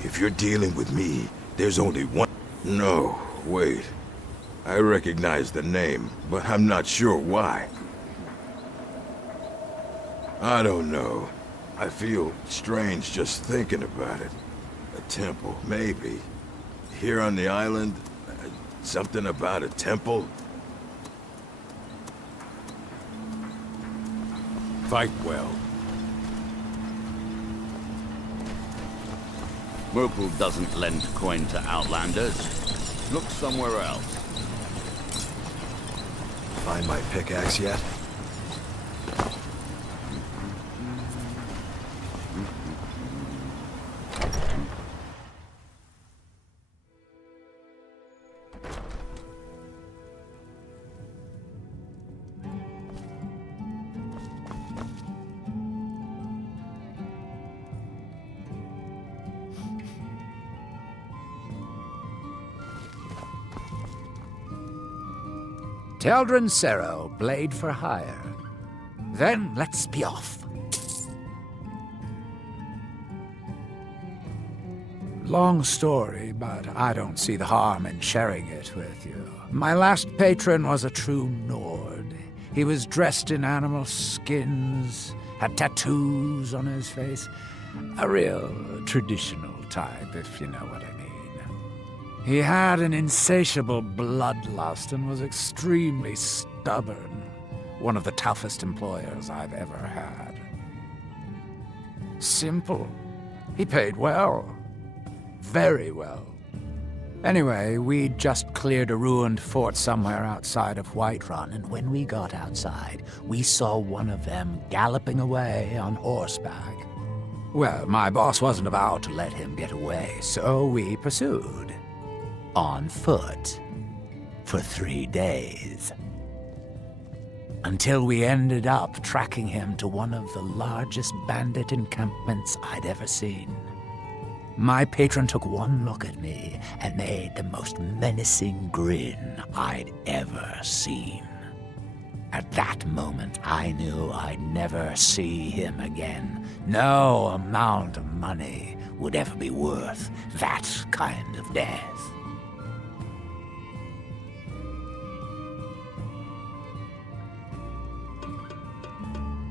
If you're dealing with me, there's only one... No, wait. I recognize the name, but I'm not sure why. I don't know. I feel strange just thinking about it. A temple, maybe. Here on the island, something about a temple? Fight well. Mogul doesn't lend coin to outlanders. Look somewhere else. Find my pickaxe yet? Teldrin Sero, blade for hire. Then let's be off. Long story, but I don't see the harm in sharing it with you. My last patron was a true Nord. He was dressed in animal skins, had tattoos on his face. A real traditional type, if you know what I mean. He had an insatiable bloodlust and was extremely stubborn. One of the toughest employers I've ever had. Simple. He paid well. Very well. Anyway, we'd just cleared a ruined fort somewhere outside of Whiterun, and when we got outside, we saw one of them galloping away on horseback. Well, my boss wasn't about to let him get away, so we pursued. On foot. For 3 days. until we ended up tracking him to one of the largest bandit encampments I'd ever seen. My patron took one look at me and made the most menacing grin I'd ever seen. At that moment, I knew I'd never see him again. No amount of money would ever be worth that kind of death.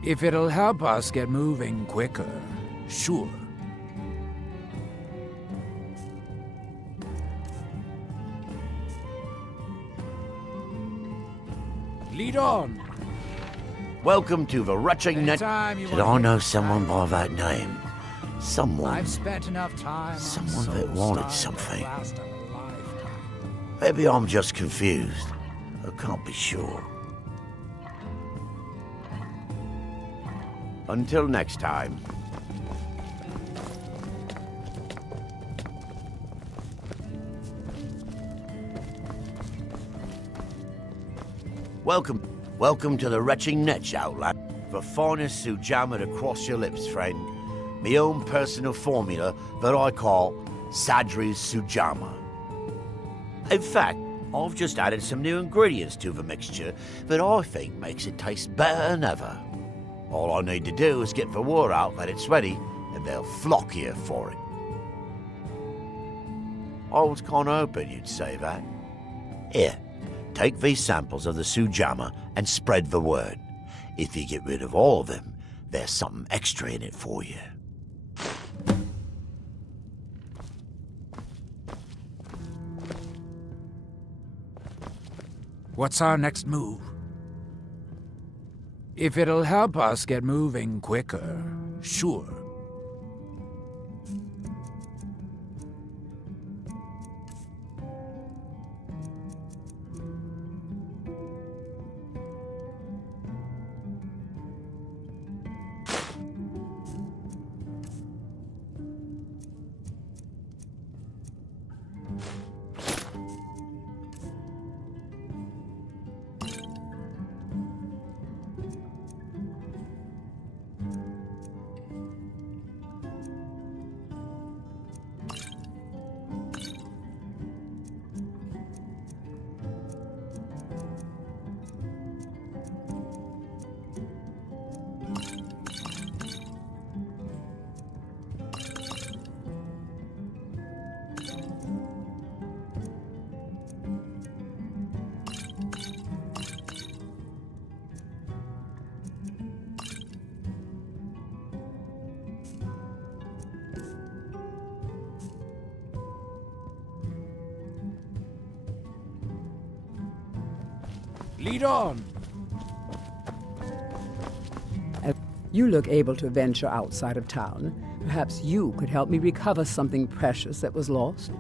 If it'll help us get moving quicker, sure. Lead on. Welcome to the Retching Net. Did I know someone by that name? Someone. I've spent enough time. Someone that wanted something. Maybe I'm just confused. I can't be sure. Until next time. Welcome to the Retching Netch Outland. The finest Sujamma to cross your lips, friend. My own personal formula that I call Sadri's Sujamma. In fact, I've just added some new ingredients to the mixture that I think makes it taste better than ever. All I need to do is get the word out that it's ready, and they'll flock here for it. I was kind of hoping you'd say that. Here. Take these samples of the Sujamma and spread the word. If you get rid of all of them, there's something extra in it for you. What's our next move? If it'll help us get moving quicker, sure. Lead on! You look able to venture outside of town. Perhaps you could help me recover something precious that was lost.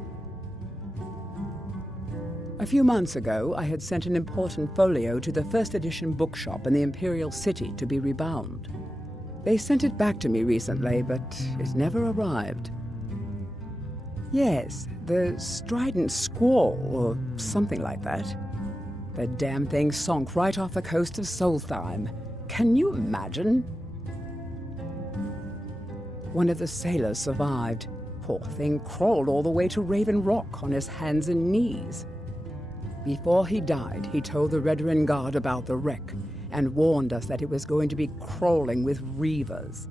A few months ago, I had sent an important folio to the first edition bookshop in the Imperial City to be rebound. They sent it back to me recently, but it never arrived. Yes, the Strident Squall, or something like that. The damn thing sunk right off the coast of Solstheim. Can you imagine? One of the sailors survived. Poor thing crawled all the way to Raven Rock on his hands and knees. Before he died, he told the Redoran Guard about the wreck and warned us that it was going to be crawling with reavers.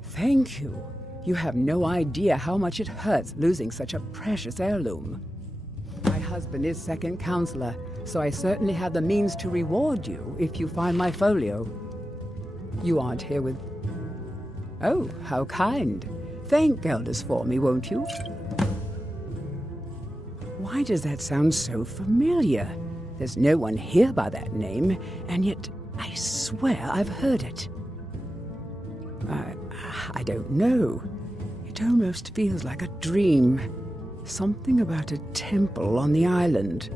Thank you. You have no idea how much it hurts losing such a precious heirloom. My husband is second counselor, so I certainly have the means to reward you if you find my folio. You aren't here with... Oh, how kind. Thank Gelders for me, won't you? Why does that sound so familiar? There's no one here by that name, and yet I swear I've heard it. I don't know. It almost feels like a dream. Something about a temple on the island.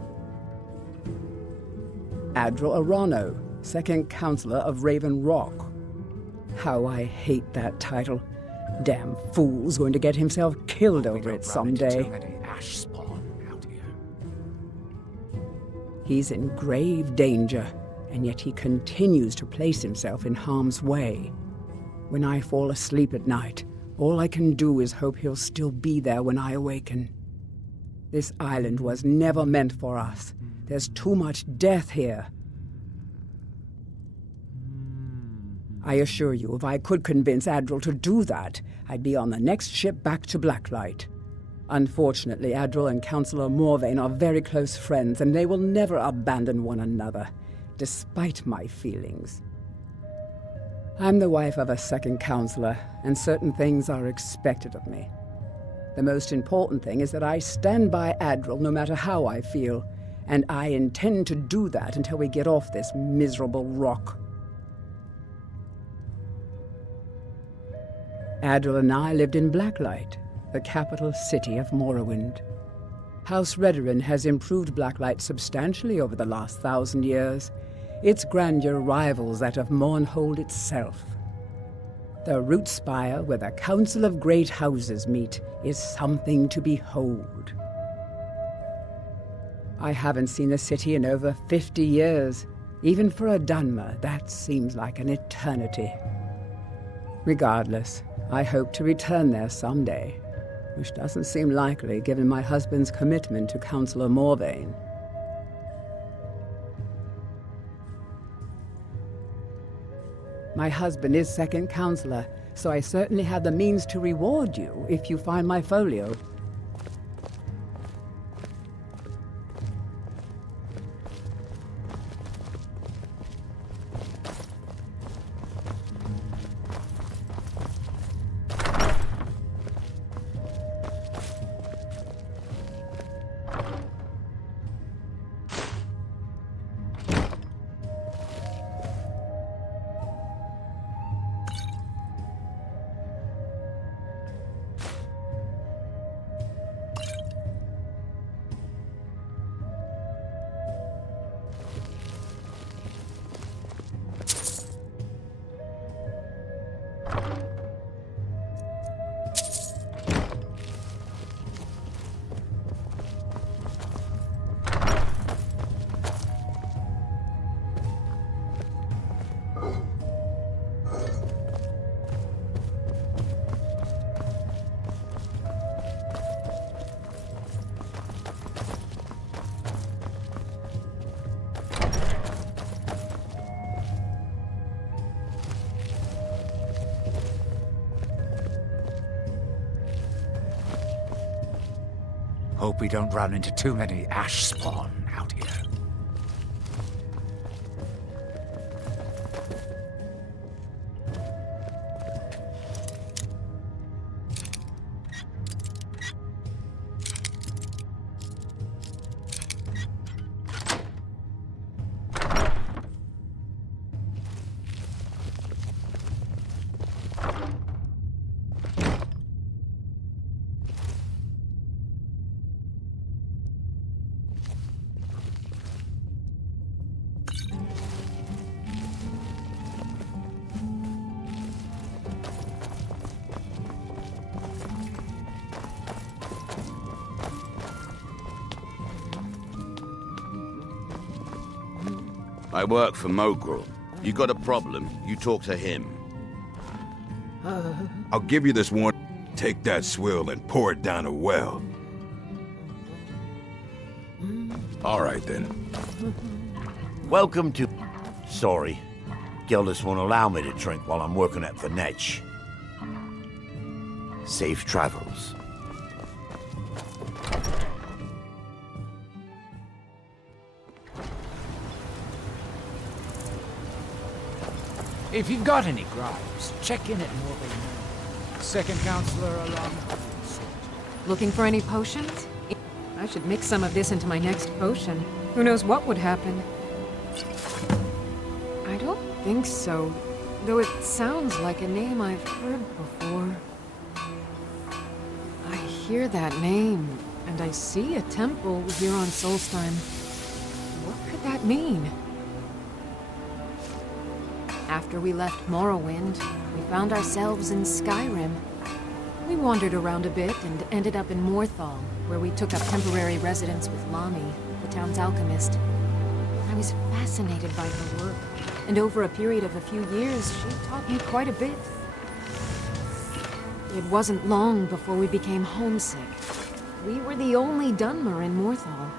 Admiral Arano, second counselor of Raven Rock. How I hate that title. Damn fool's going to get himself killed over it someday. He's in grave danger, and yet he continues to place himself in harm's way. When I fall asleep at night, all I can do is hope he'll still be there when I awaken. This island was never meant for us. There's too much death here. I assure you, if I could convince Adril to do that, I'd be on the next ship back to Blacklight. Unfortunately, Adril and Councillor Morvain are very close friends, and they will never abandon one another, despite my feelings. I'm the wife of a second councillor, and certain things are expected of me. The most important thing is that I stand by Adril no matter how I feel, and I intend to do that until we get off this miserable rock. Adril and I lived in Blacklight, the capital city of Morrowind. House Redoran has improved Blacklight substantially over the last 1,000 years. Its grandeur rivals that of Mournhold itself. The root spire where the Council of Great Houses meet is something to behold. I haven't seen the city in over 50 years. Even for a Dunmer, that seems like an eternity. Regardless, I hope to return there someday, which doesn't seem likely given my husband's commitment to Councillor Morvain. My husband is second councillor, so I certainly have the means to reward you if you find my folio. Hope we don't run into too many ash spawn out here. I work for Mogrel. You got a problem, you talk to him. I'll give you this one. Take that swill and pour it down a well. All right, then. Welcome to... Sorry. Gildas won't allow me to drink while I'm working at the Netch. Safe travels. If you've got any gripes, check in at Morvain. Second counselor along. Looking for any potions? I should mix some of this into my next potion. Who knows what would happen? I don't think so, though it sounds like a name I've heard before. I hear that name, and I see a temple here on Solstheim. What could that mean? After we left Morrowind, we found ourselves in Skyrim. We wandered around a bit and ended up in Morthal, where we took up temporary residence with Lami, the town's alchemist. I was fascinated by her work, and over a period of a few years, she taught me quite a bit. It wasn't long before we became homesick. We were the only Dunmer in Morthal.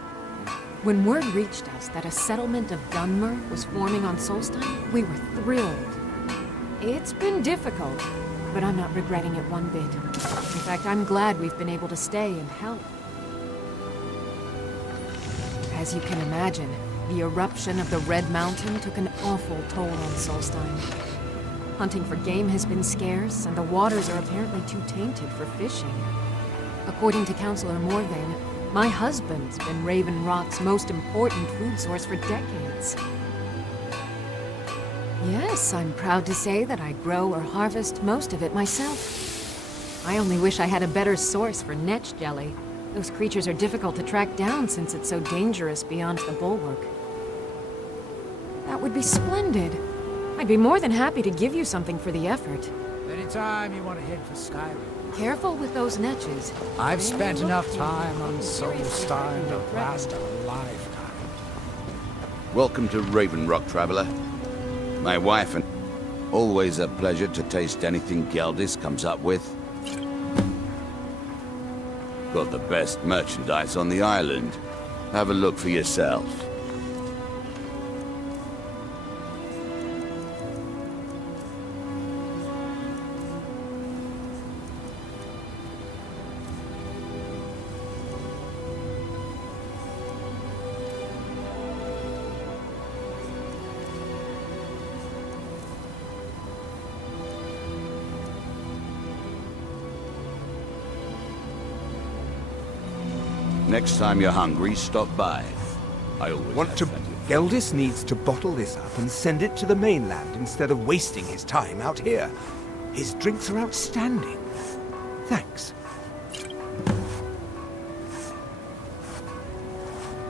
When word reached us that a settlement of Dunmer was forming on Solstein, we were thrilled. It's been difficult, but I'm not regretting it one bit. In fact, I'm glad we've been able to stay and help. As you can imagine, the eruption of the Red Mountain took an awful toll on Solstein. Hunting for game has been scarce, and the waters are apparently too tainted for fishing. According to Councillor Morvain, my husband's been Raven Rock's most important food source for decades. Yes, I'm proud to say that I grow or harvest most of it myself. I only wish I had a better source for netch jelly. Those creatures are difficult to track down since it's so dangerous beyond the bulwark. That would be splendid. I'd be more than happy to give you something for the effort. Anytime you want to head for Skyrim. Careful with those netches. I've spent enough time on Solstein to last a lifetime. Welcome to Raven Rock, traveler. My wife and... Always a pleasure to taste anything Geldis comes up with. Got the best merchandise on the island. Have a look for yourself. Next time you're hungry, stop by. I always Want to... Geldis needs to bottle this up and send it to the mainland instead of wasting his time out here. His drinks are outstanding. Thanks.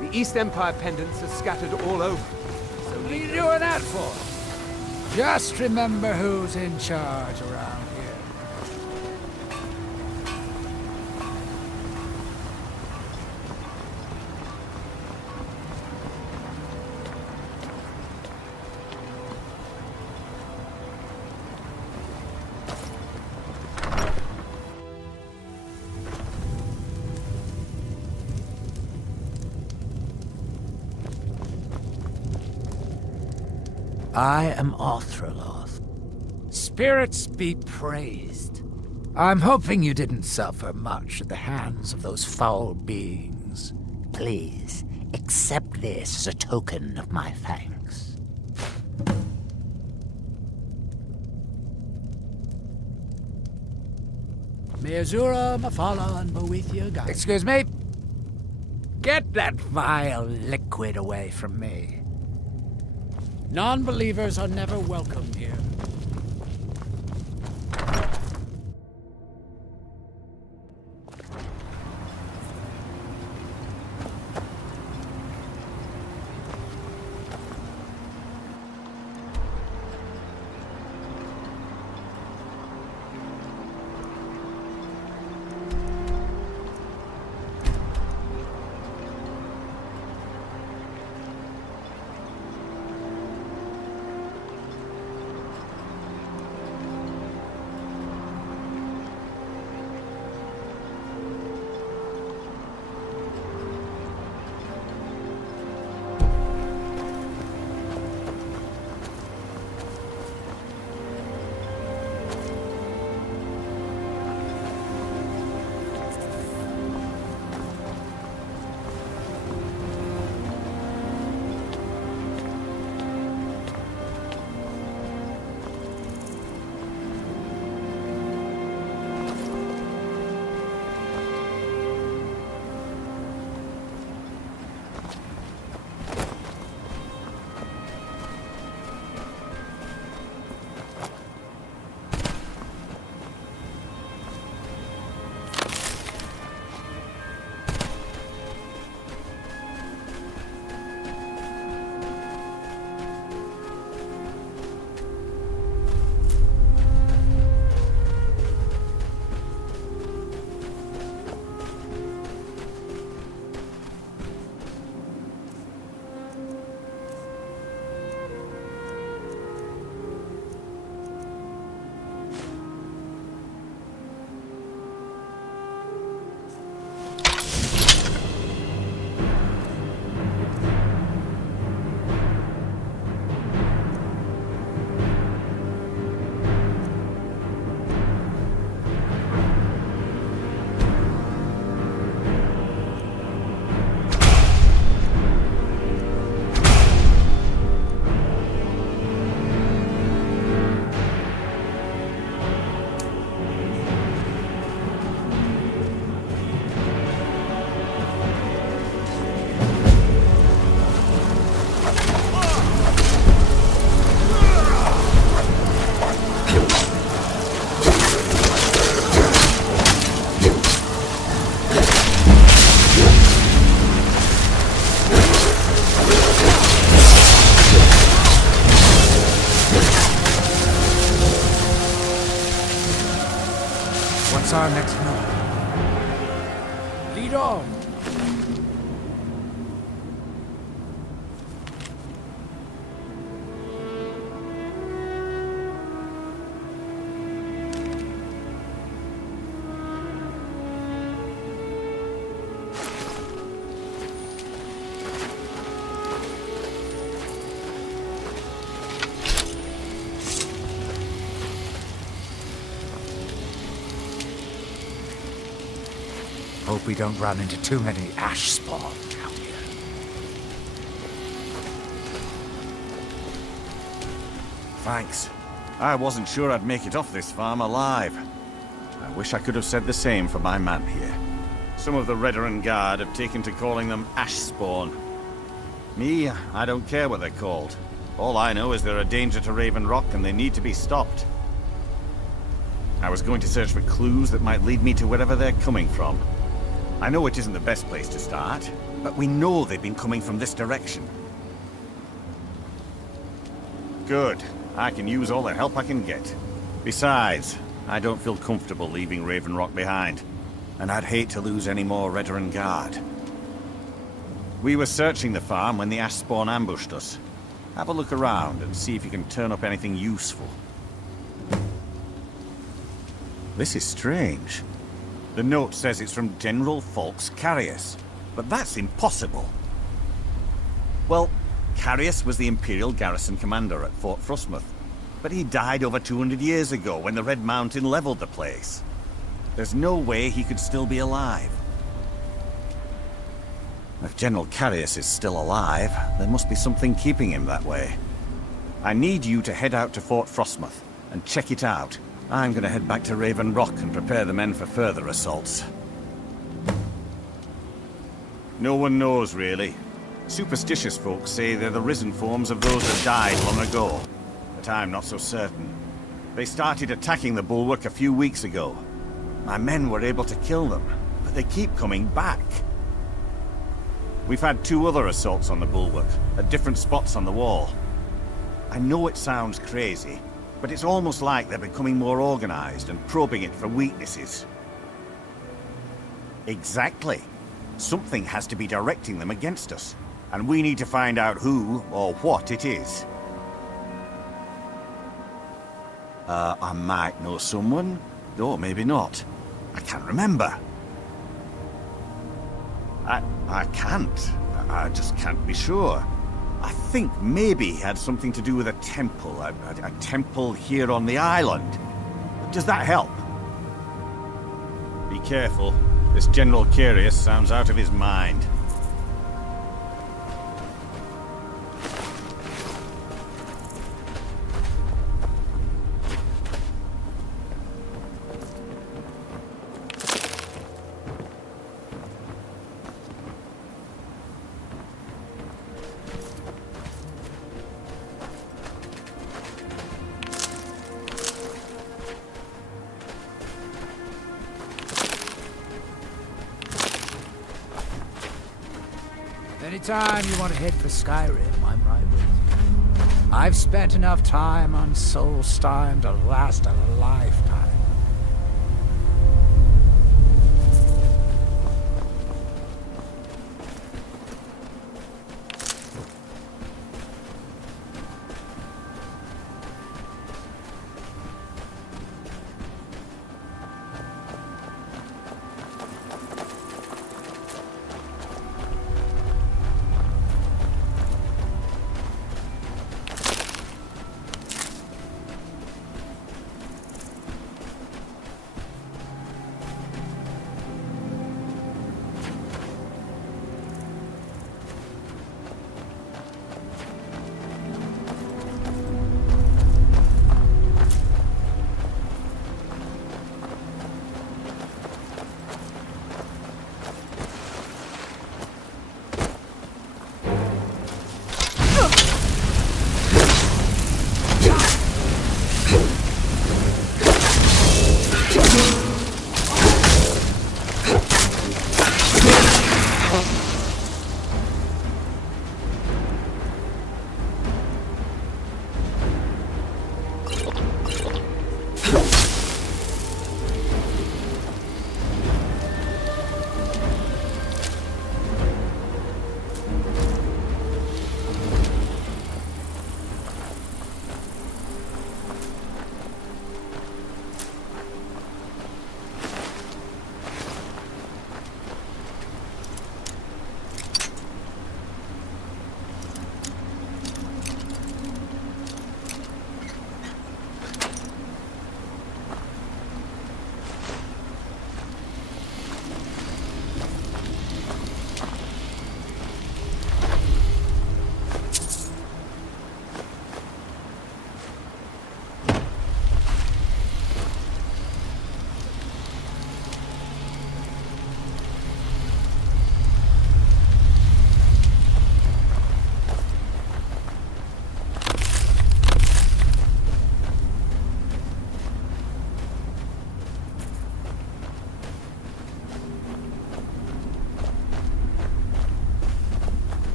The East Empire pendants are scattered all over. So what are you doing that for? Just remember who's in charge around here. I am Arthroloth. Spirits be praised. I'm hoping you didn't suffer much at the hands of those foul beings. Please, accept this as a token of my thanks. Meazura, Mafala, and Boethia guide. Excuse me? Get that vile liquid away from me. Non-believers are never welcome here. our next move. Lead on. Hope we don't run into too many ash spawn down here. Thanks. I wasn't sure I'd make it off this farm alive. I wish I could have said the same for my man here. Some of the Redder Guard have taken to calling them ash spawn. Me, I don't care what they're called. All I know is they're a danger to Raven Rock and they need to be stopped. I was going to search for clues that might lead me to wherever they're coming from. I know it isn't the best place to start, but we know they've been coming from this direction. Good. I can use all the help I can get. Besides, I don't feel comfortable leaving Raven Rock behind, and I'd hate to lose any more Redder Guard. We were searching the farm when the ash spawn ambushed us. Have a look around and see if you can turn up anything useful. This is strange. The note says it's from General Falks Carius, but that's impossible. Well, Carius was the Imperial garrison commander at Fort Frostmoth, but he died over 200 years ago when the Red Mountain leveled the place. There's no way he could still be alive. If General Carius is still alive, there must be something keeping him that way. I need you to head out to Fort Frostmoth and check it out. I'm gonna head back to Raven Rock and prepare the men for further assaults. No one knows, really. Superstitious folks say they're the risen forms of those that died long ago, but I'm not so certain. They started attacking the bulwark a few weeks ago. My men were able to kill them, but they keep coming back. We've had 2 other assaults on the bulwark, at different spots on the wall. I know it sounds crazy, but it's almost like they're becoming more organized and probing it for weaknesses. Exactly. Something has to be directing them against us, and we need to find out who or what it is. I might know someone, or maybe not. I can't remember. I can't. I just can't be sure. I think maybe it had something to do with a temple. A temple here on the island. Does that help? Be careful. This General Carius sounds out of his mind. Anytime you want to head for Skyrim, I'm right with you. I've spent enough time on Solstheim to last a lifetime.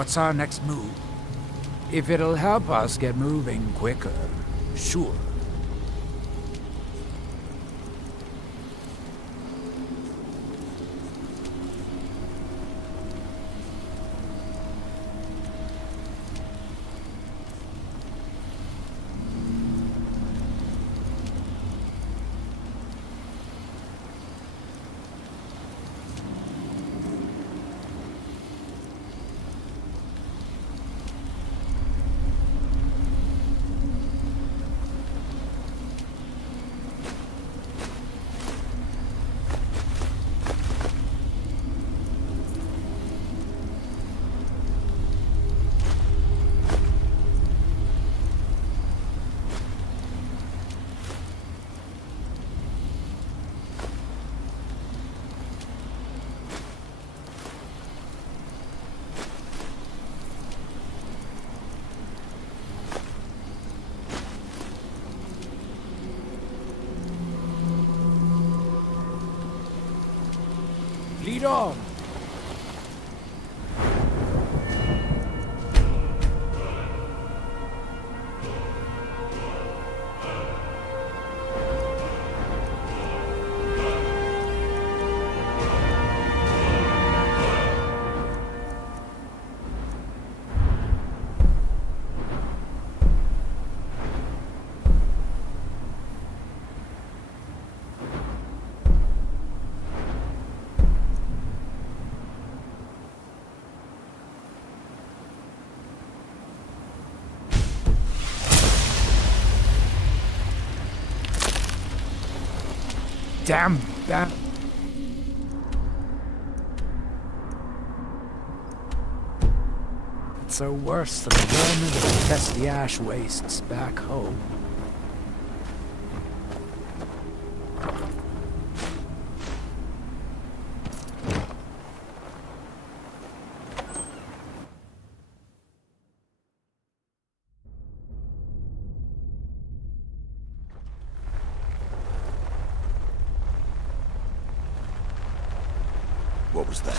What's our next move? If it'll help us get moving quicker, sure. Lead on! Damn that. It's so worse than the vermin that infest the ash wastes back home. What was that?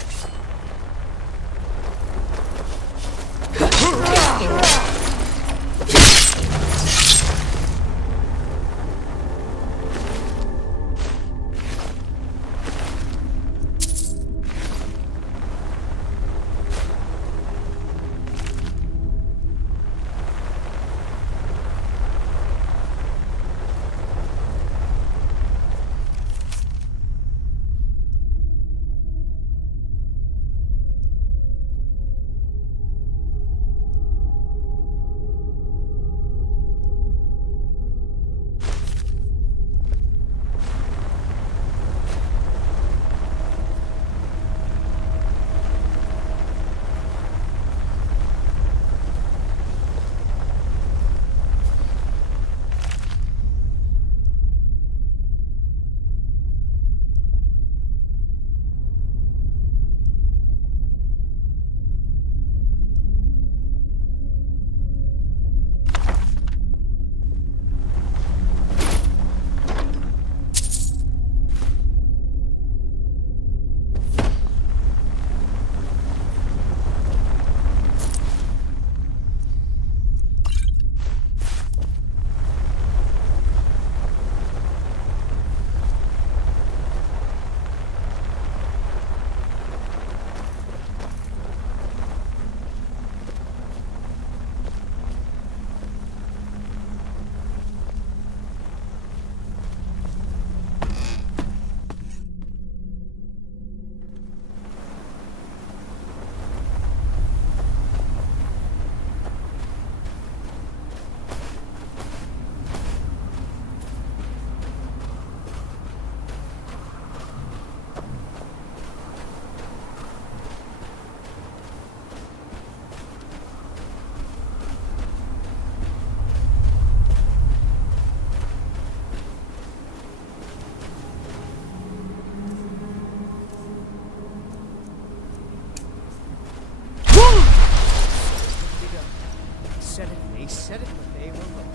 They said it when they were wrong.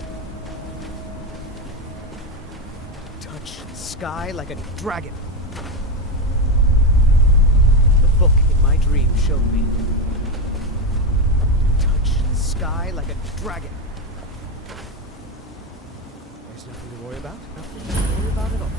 Touch the sky like a dragon. The book in my dream showed me. sky like a dragon. There's nothing to worry about. Nothing to worry about at all.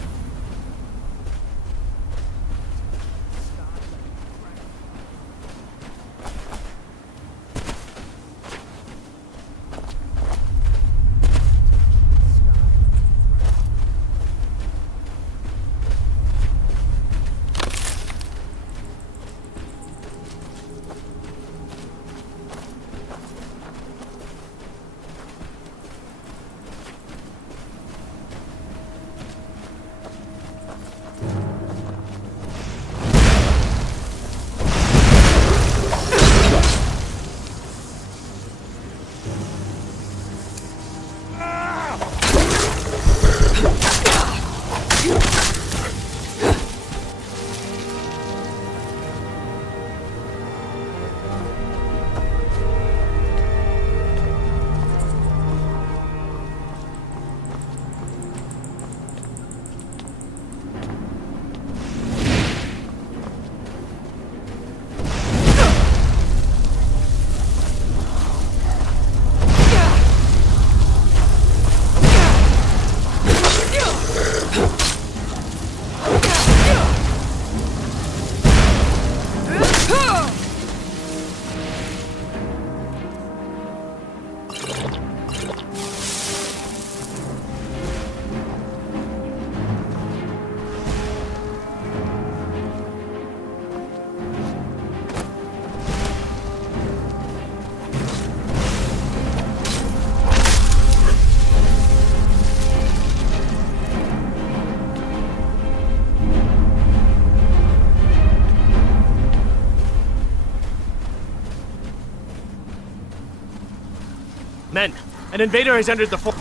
Men, an invader has entered the fort.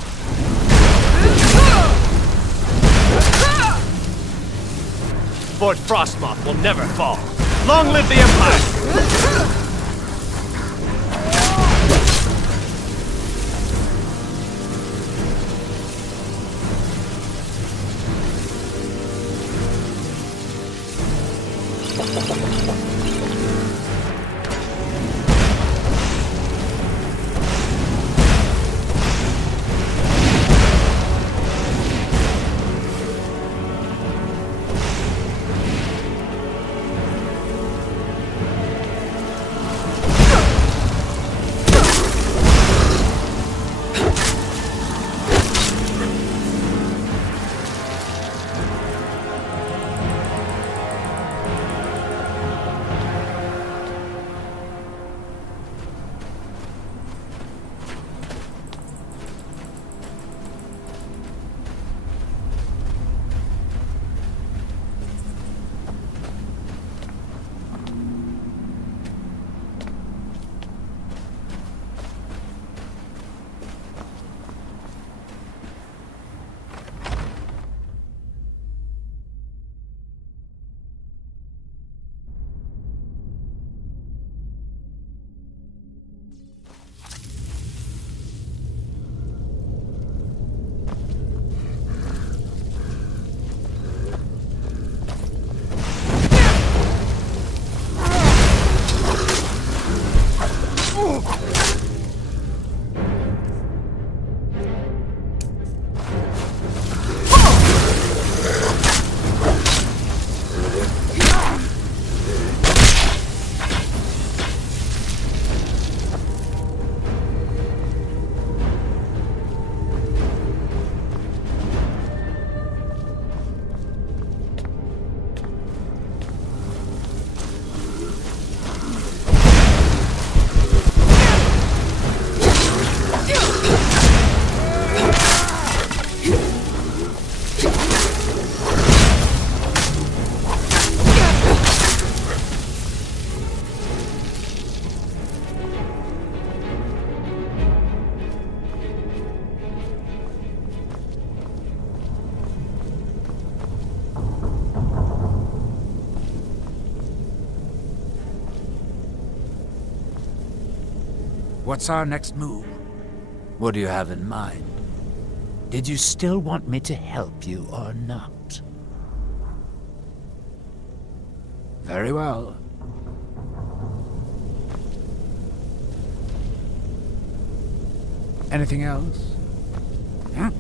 Fort Frostmoth will never fall. Long live the Empire! What's our next move? What do you have in mind? Did you still want me to help you or not? Very well. Anything else? Huh?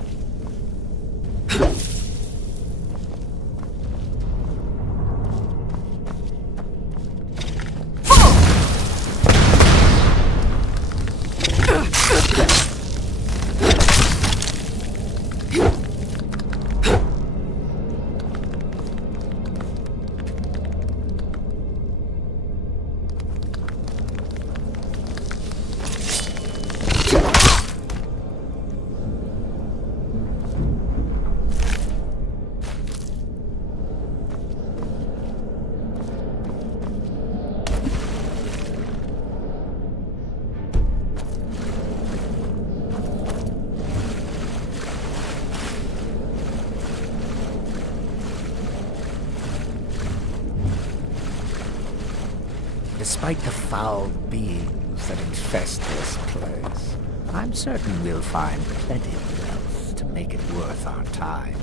Despite the foul beings that infest this place, I'm certain we'll find plenty of wealth to make it worth our time.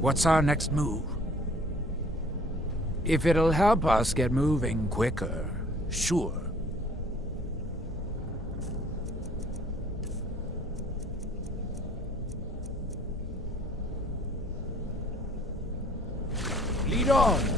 What's our next move? If it'll help us get moving quicker, sure. Lead on!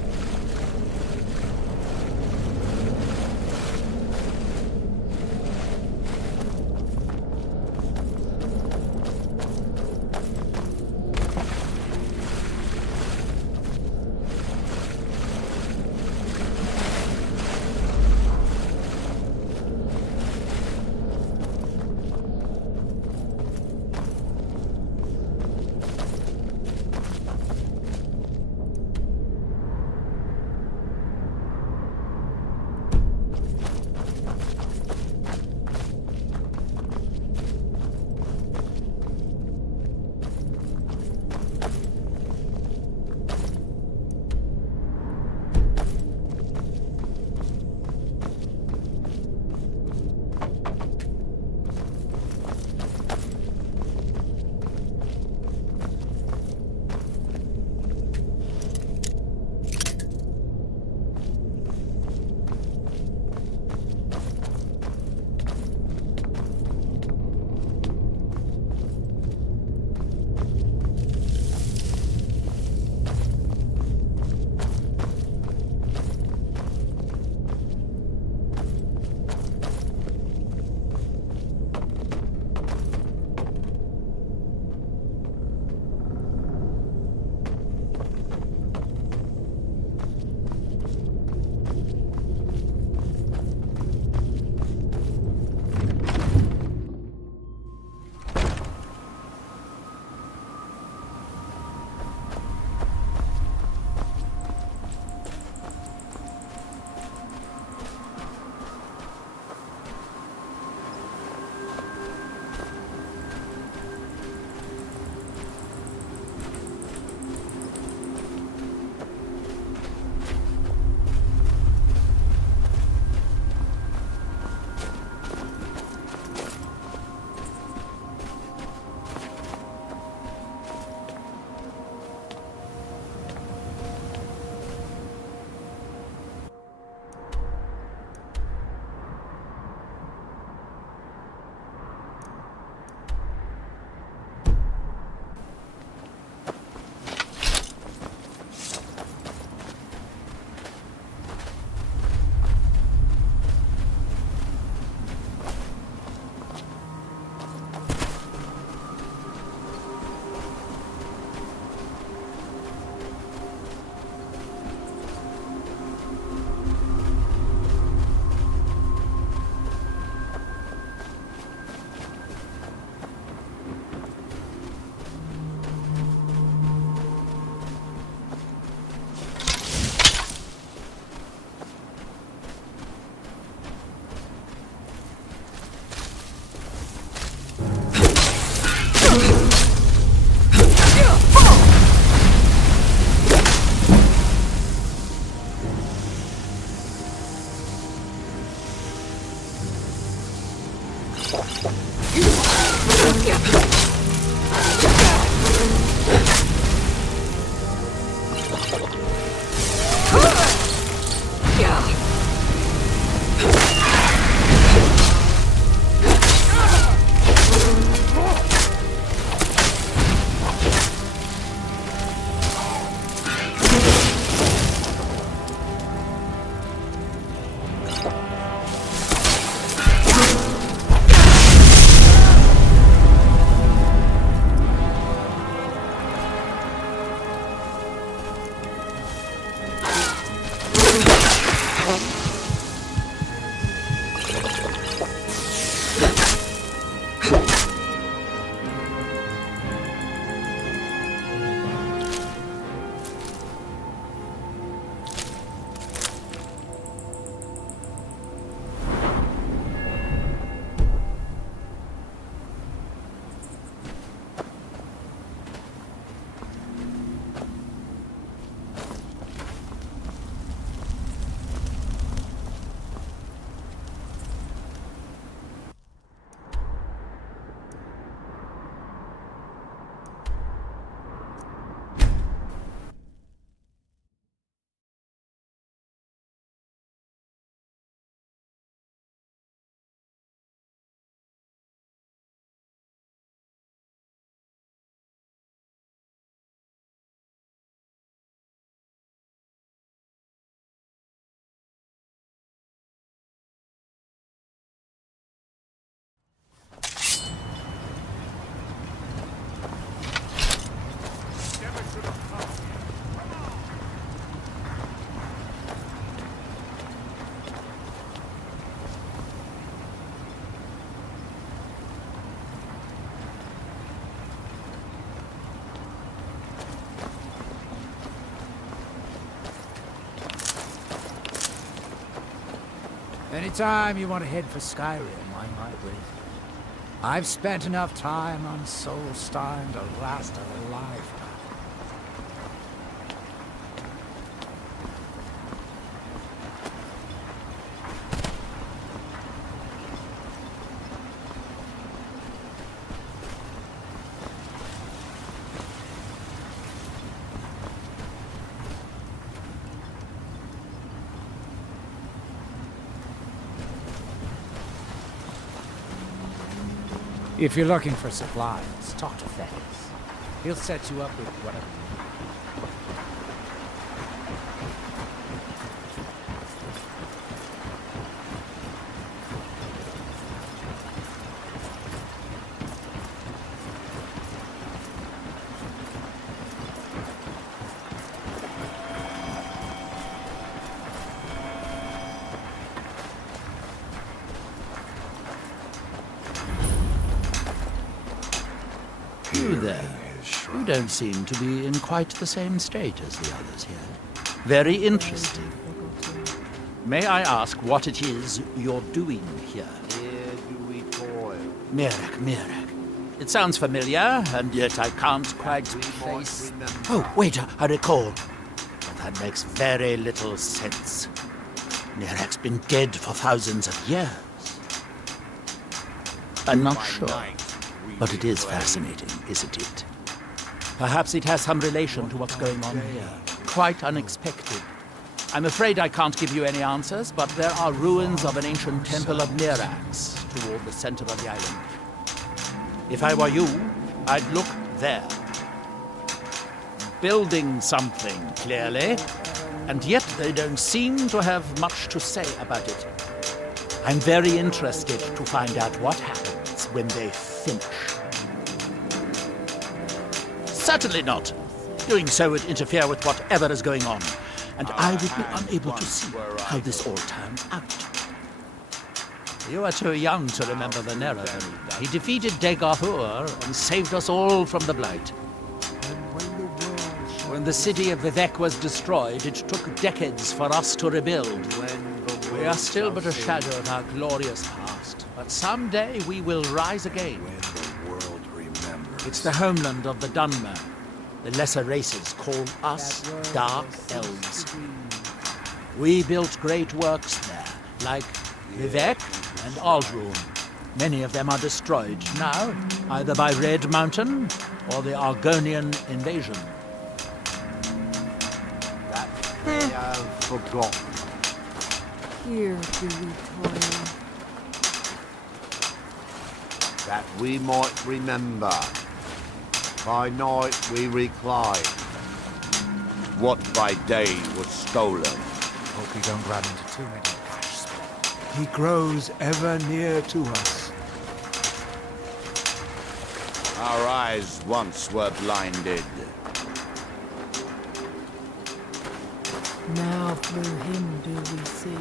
Anytime you want to head for Skyrim, I might with you. I've spent enough time on Solstein to last a lifetime. If you're looking for supplies, talk to Thaddeus. He'll set you up with whatever you need. You there. You don't seem to be in quite the same state as the others here. Very interesting. May I ask what it is you're doing here? Here do we toil. Mirek. It sounds familiar, and yet I can't quite place... Oh, wait, I recall. But that makes very little sense. Mirek's been dead for thousands of years. I'm not sure. But it is fascinating, isn't it? Perhaps it has some relation to what's going on here. Quite unexpected. I'm afraid I can't give you any answers, but there are ruins of an ancient temple of Mirax toward the center of the island. If I were you, I'd look there. Building something, clearly, and yet they don't seem to have much to say about it. I'm very interested to find out what happens when they finish. Certainly not. Doing so would interfere with whatever is going on, and I would be unable to see how this all turned out. You are too young to remember the Nereid. He defeated Dagahur and saved us all from the Blight. When the city of Vivek was destroyed, it took decades for us to rebuild. We are still but a shadow of our glorious past, but someday we will rise again. It's the homeland of the Dunmer. The lesser races call us Dark Elves. We built great works there, like Vivek and Aldruin. Many of them are destroyed now, either by Red Mountain or the Argonian invasion. That they have forgotten. Here do we toil. That we might remember. By night we recline. What by day was stolen. Hope you don't run into too many ash spectres. He grows ever near to us. Our eyes once were blinded. Now through him do we see.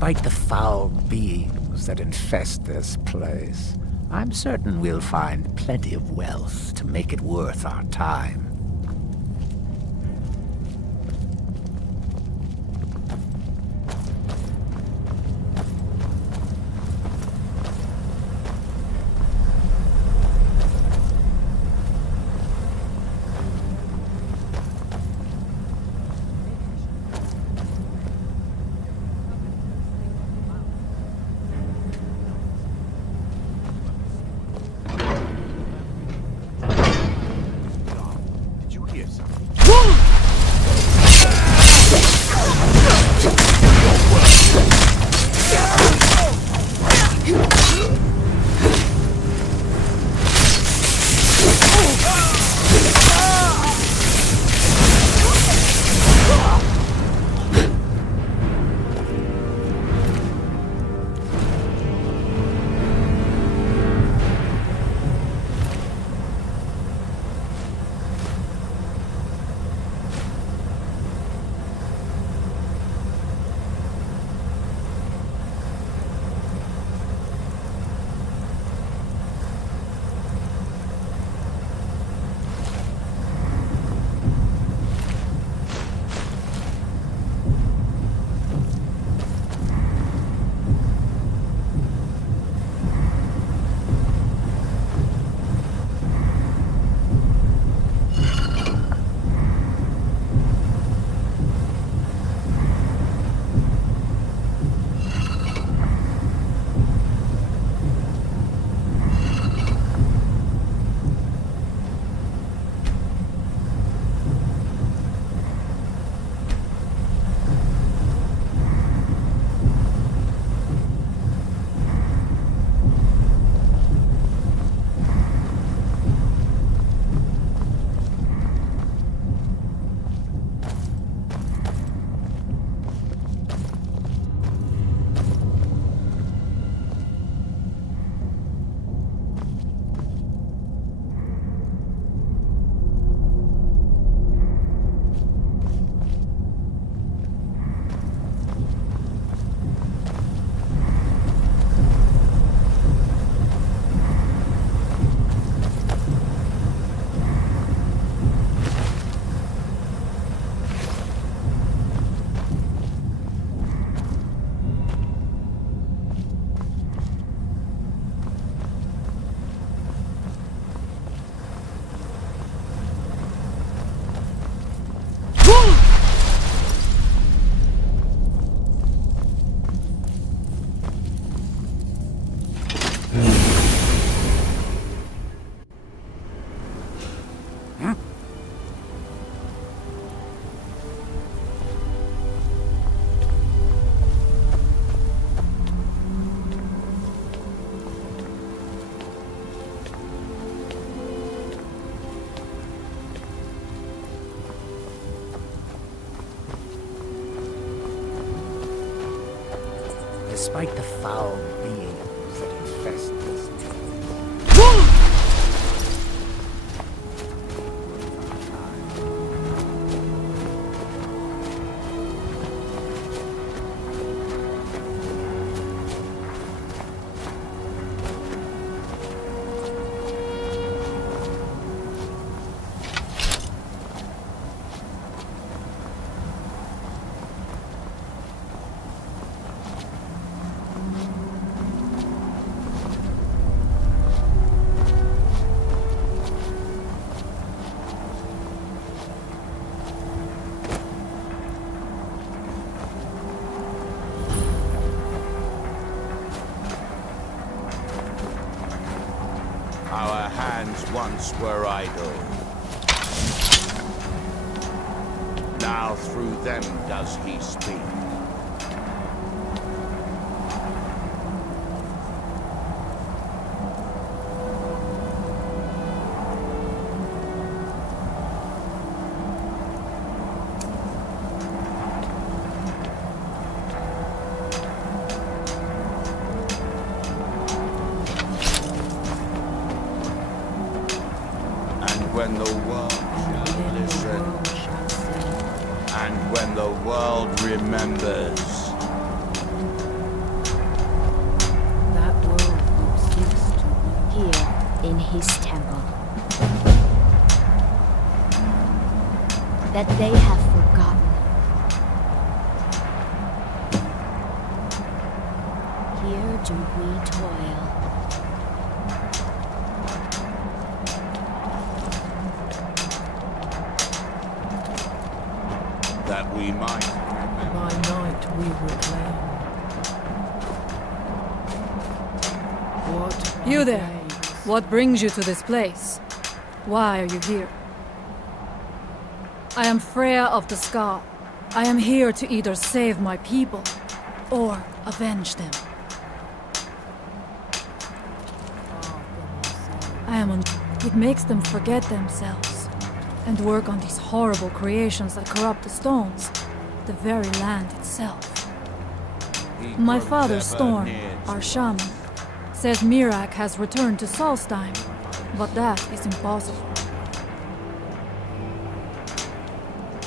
Despite the foul beings that infest this place, I'm certain we'll find plenty of wealth to make it worth our time. Despite the foul beings that infest this place. Our hands once were idle. Now through them does he speak. When the world shall listen, and when the world remembers, in his temple. That they have forgotten. Here do we toil. That we might. By night we reclaim. What? You there! What brings you to this place? Why are you here? I am Freya of the Scar. I am here to either save my people, or avenge them. It makes them forget themselves, and work on these horrible creations that corrupt the stones, the very land itself. My father, Storm, our shaman, says Mirak has returned to Solstheim, but that is impossible.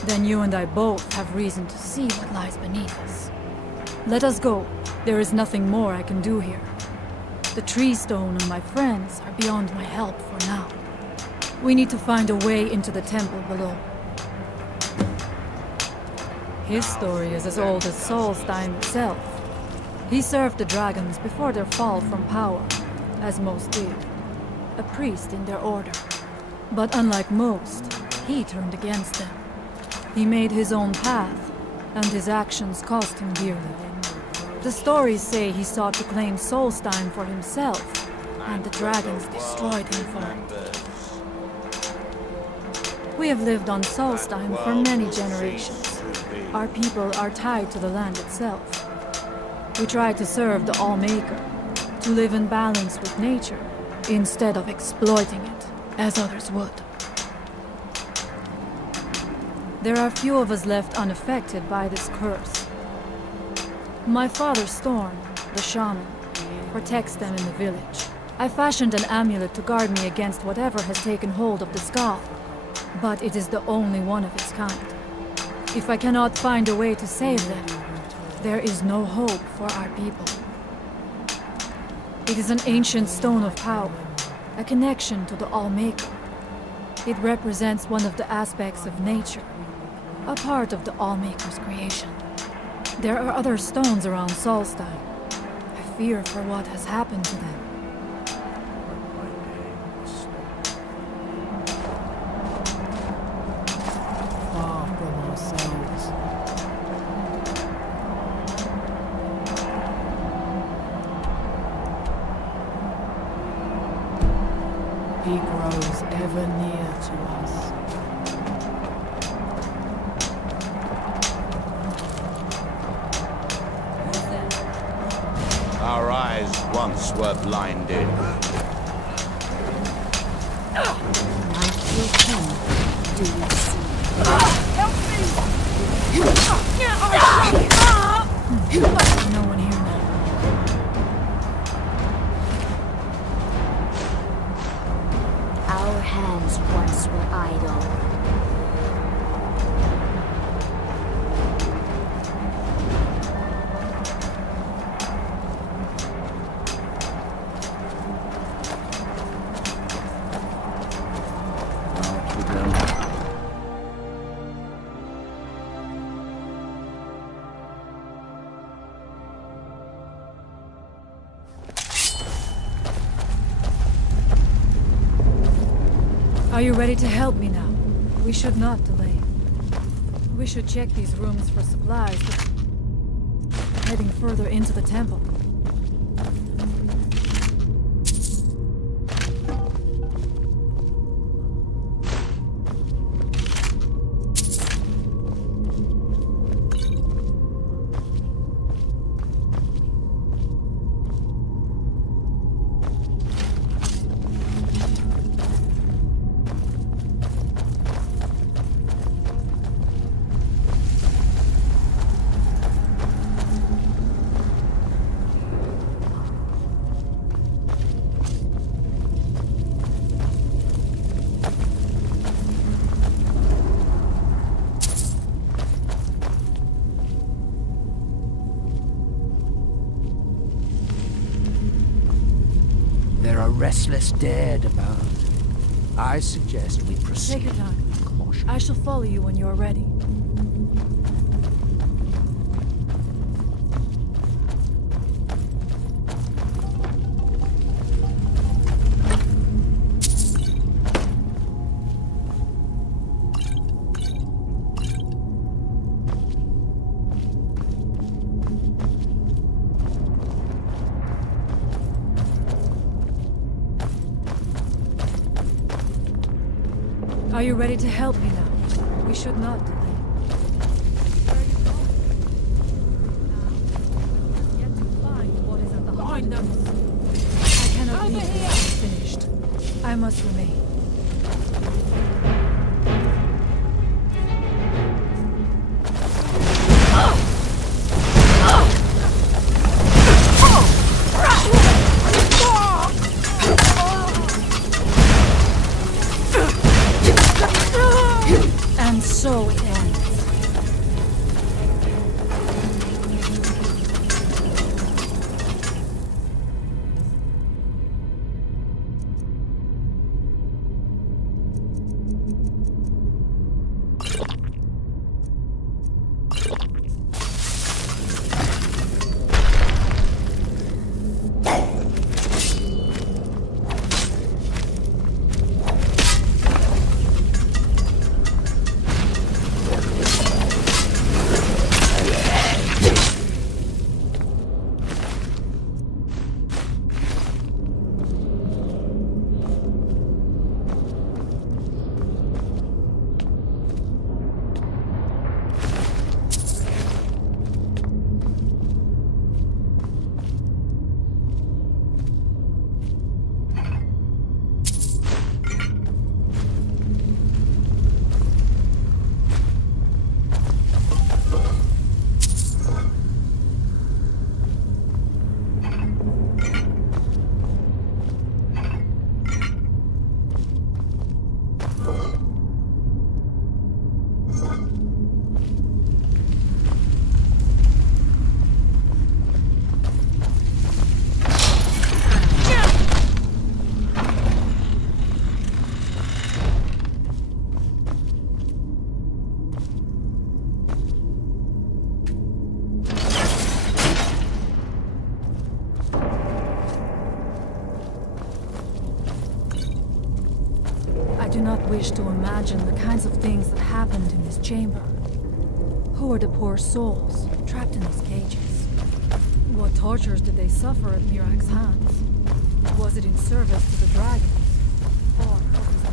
Then you and I both have reason to see what lies beneath us. Let us go. There is nothing more I can do here. The tree stone and my friends are beyond my help for now. We need to find a way into the temple below. His story is as old as Solstheim itself. He served the dragons before their fall from power, as most did. A priest in their order. But unlike most, he turned against them. He made his own path, and his actions cost him dearly. The stories say he sought to claim Solstheim for himself, and the dragons destroyed him for it. We have lived on Solstheim for many generations. Our people are tied to the land itself. We try to serve the All-Maker, to live in balance with nature, instead of exploiting it, as others would. There are few of us left unaffected by this curse. My father, Storm, the shaman, protects them in the village. I fashioned an amulet to guard me against whatever has taken hold of the skull, but it is the only one of its kind. If I cannot find a way to save them, there is no hope for our people. It is an ancient stone of power, a connection to the All-Maker. It represents one of the aspects of nature, a part of the All-Maker's creation. There are other stones around Solstheim. I fear for what has happened to them. Far from ourselves. He grows ever near to us. Our eyes once were blinded. Night will come. Do you see? Help me! No one here now. Our hands once were idle. Are you ready to help me now? We should not delay. We should check these rooms for supplies before heading further into the temple. restless dead about. I suggest we proceed. Take your time. I shall follow you when you are ready. Are you ready to help me now? We should not delay. Where are you going? Yet to find what is at the heart of us. I cannot leave this unfinished. I must remain. And so it ends. I do not wish to imagine the kinds of things that happened in this chamber. Who were the poor souls trapped in these cages? What tortures did they suffer at Mirak's hands? Was it in service to the dragons? Or what was their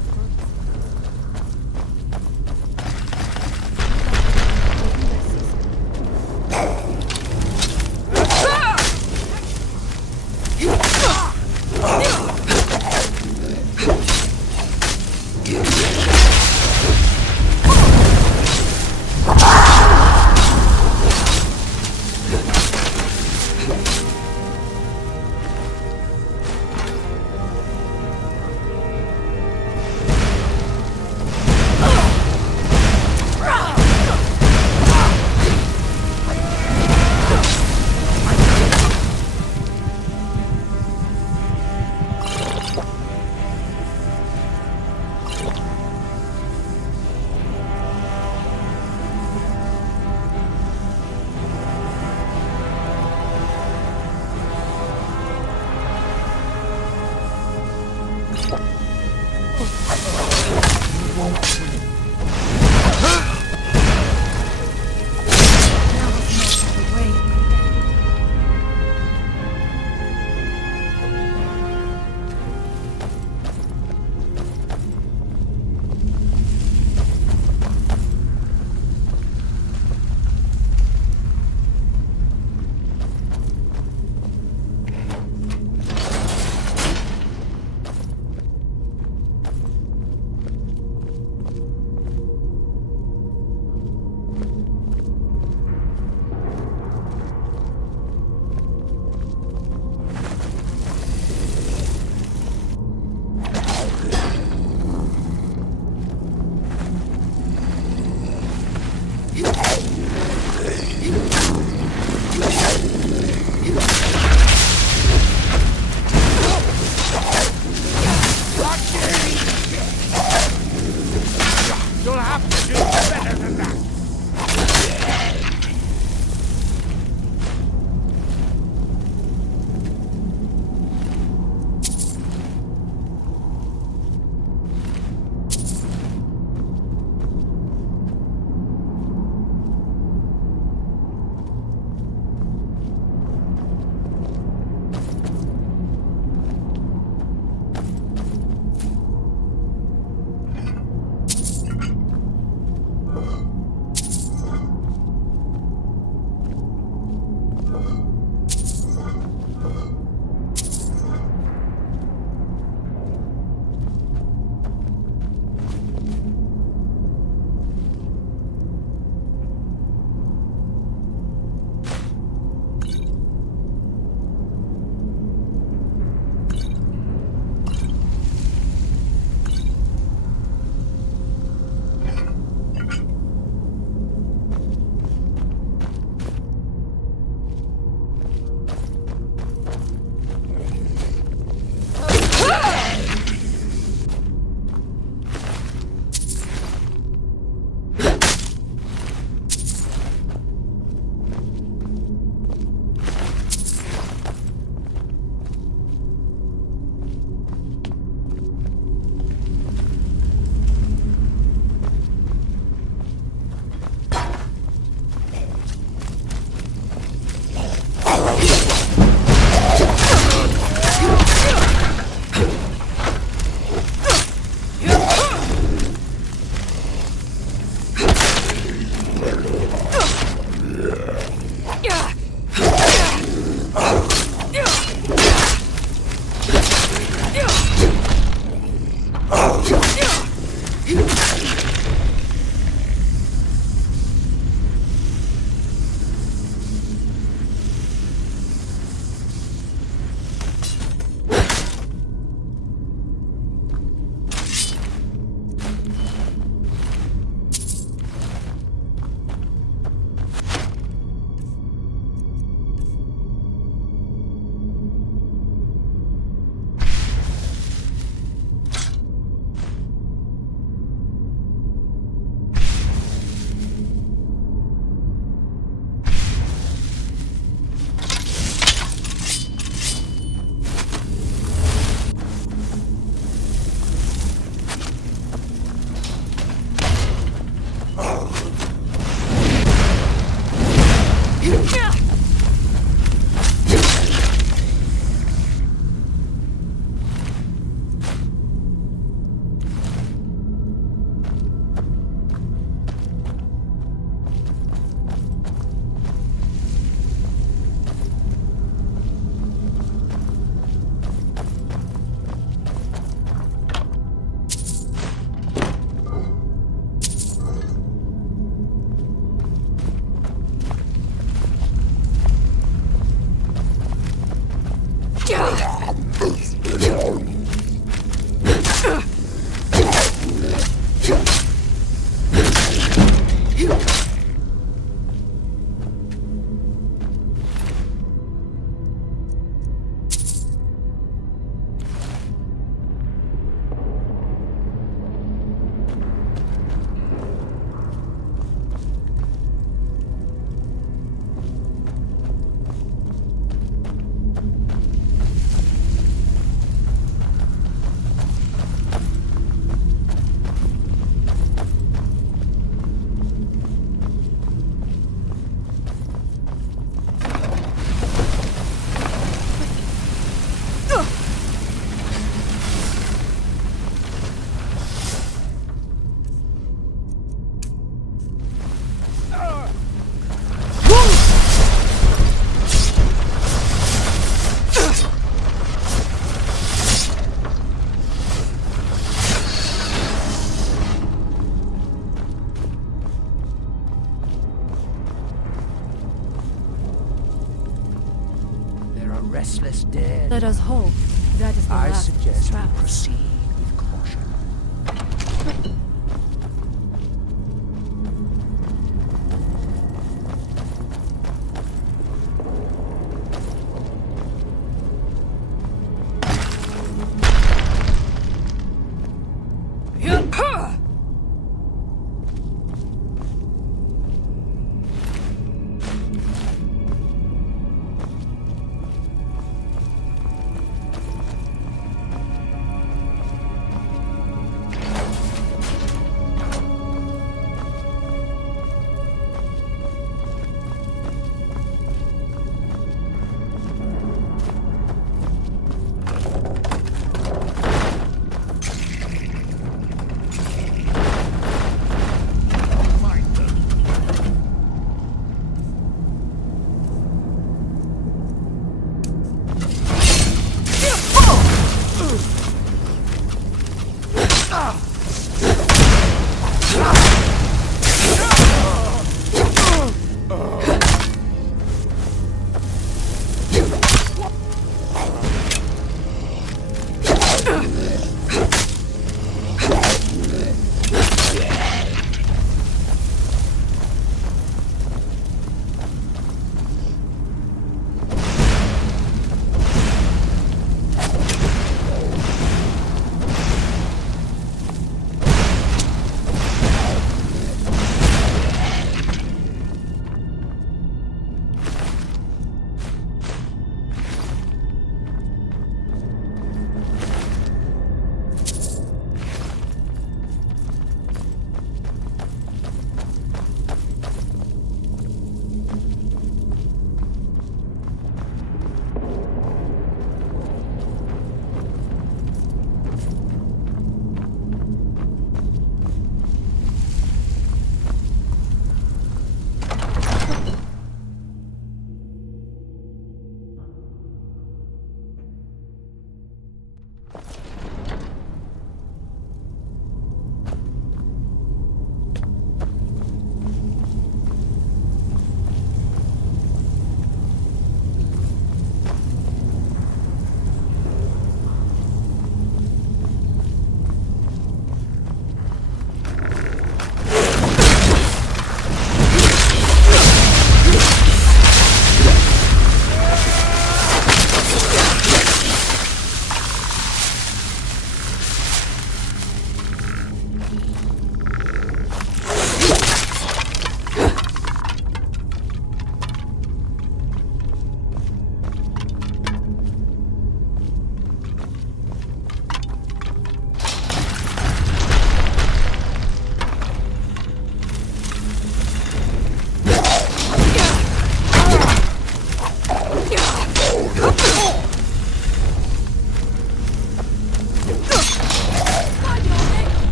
once dead. Let us hope that is the I last suggest we scraps. proceed with caution.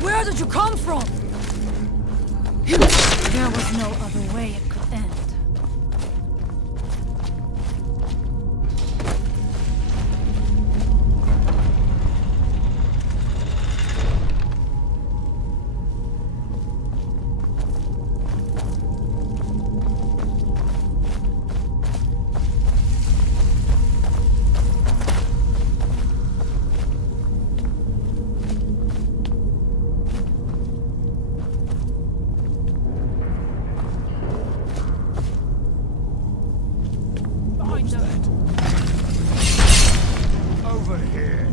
Where did you come from? There was no other way it could end. Over here.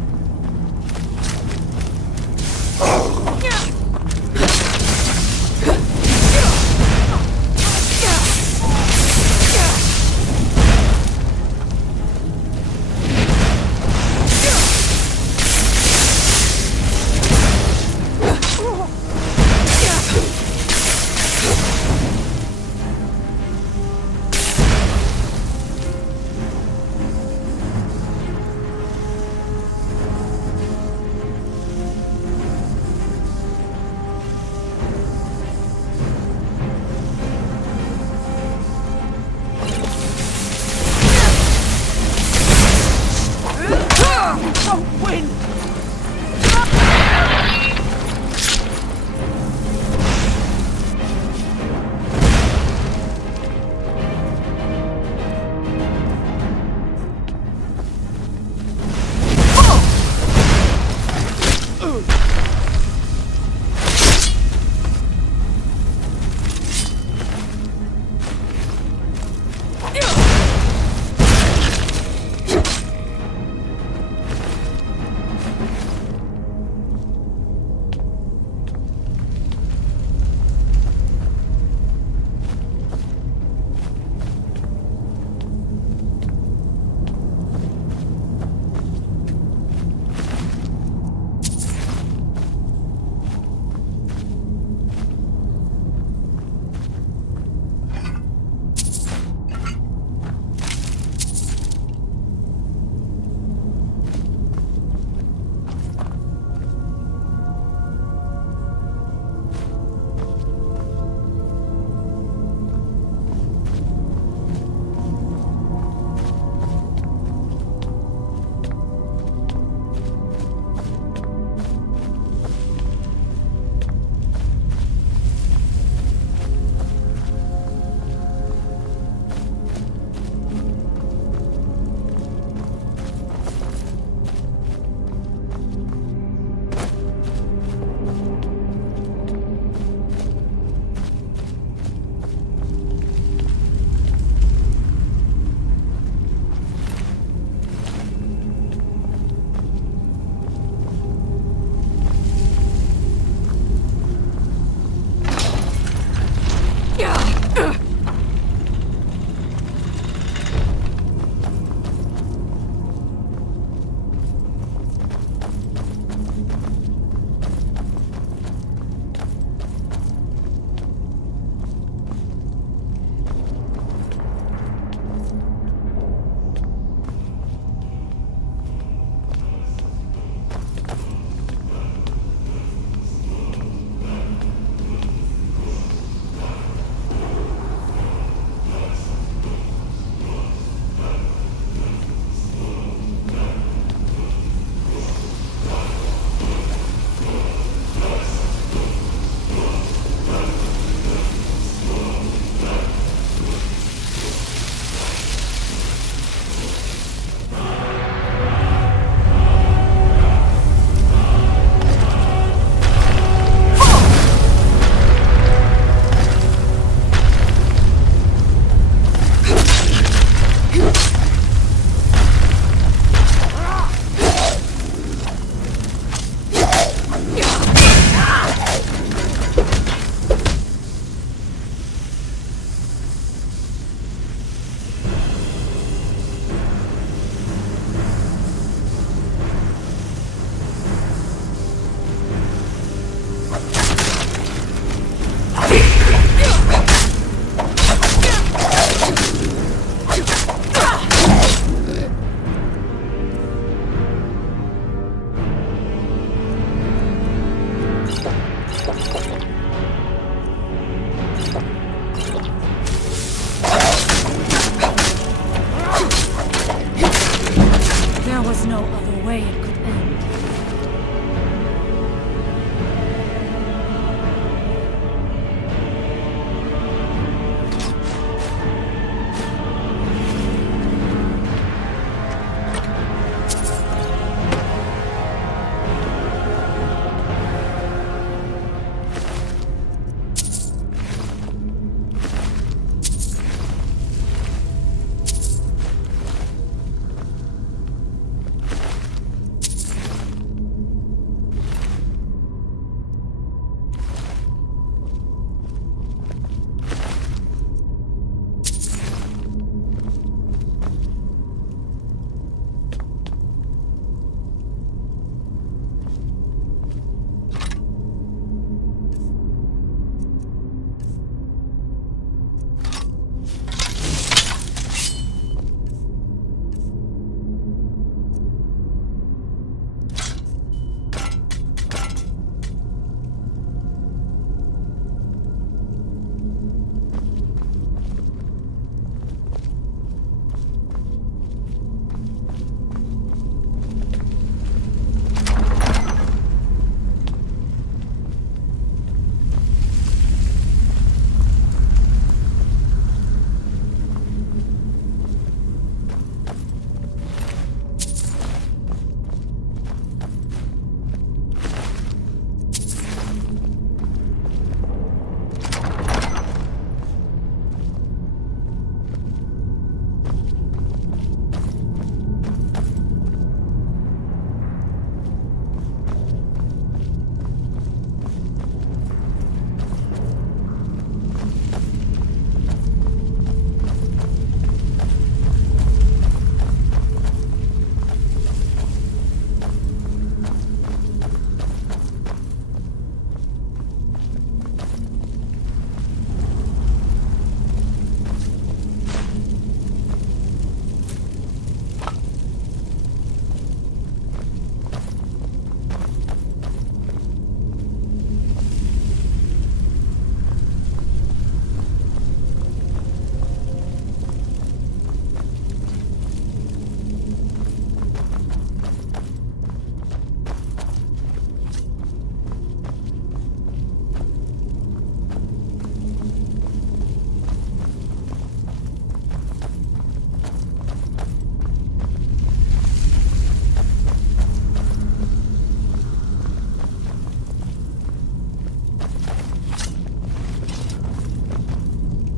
was no other way it could end.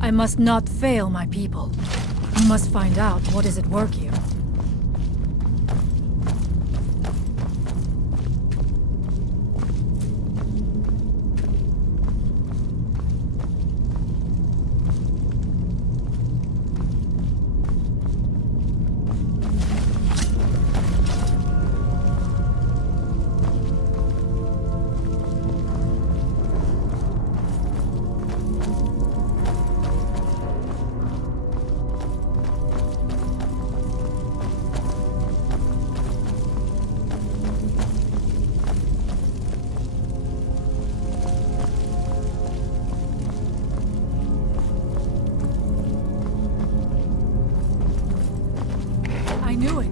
I must not fail my people. We must find out what is at work here. I knew it.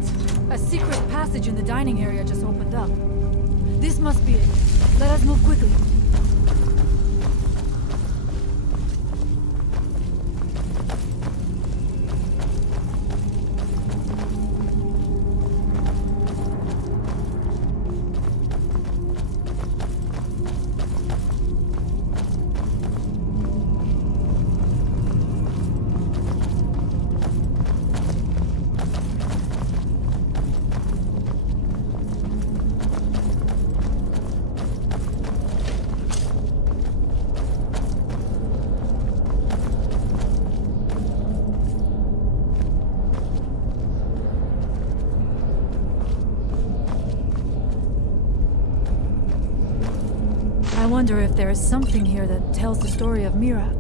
A secret passage in the dining area just opened up. This must be it. Let us move quickly. I wonder if there is something here that tells the story of Miraak.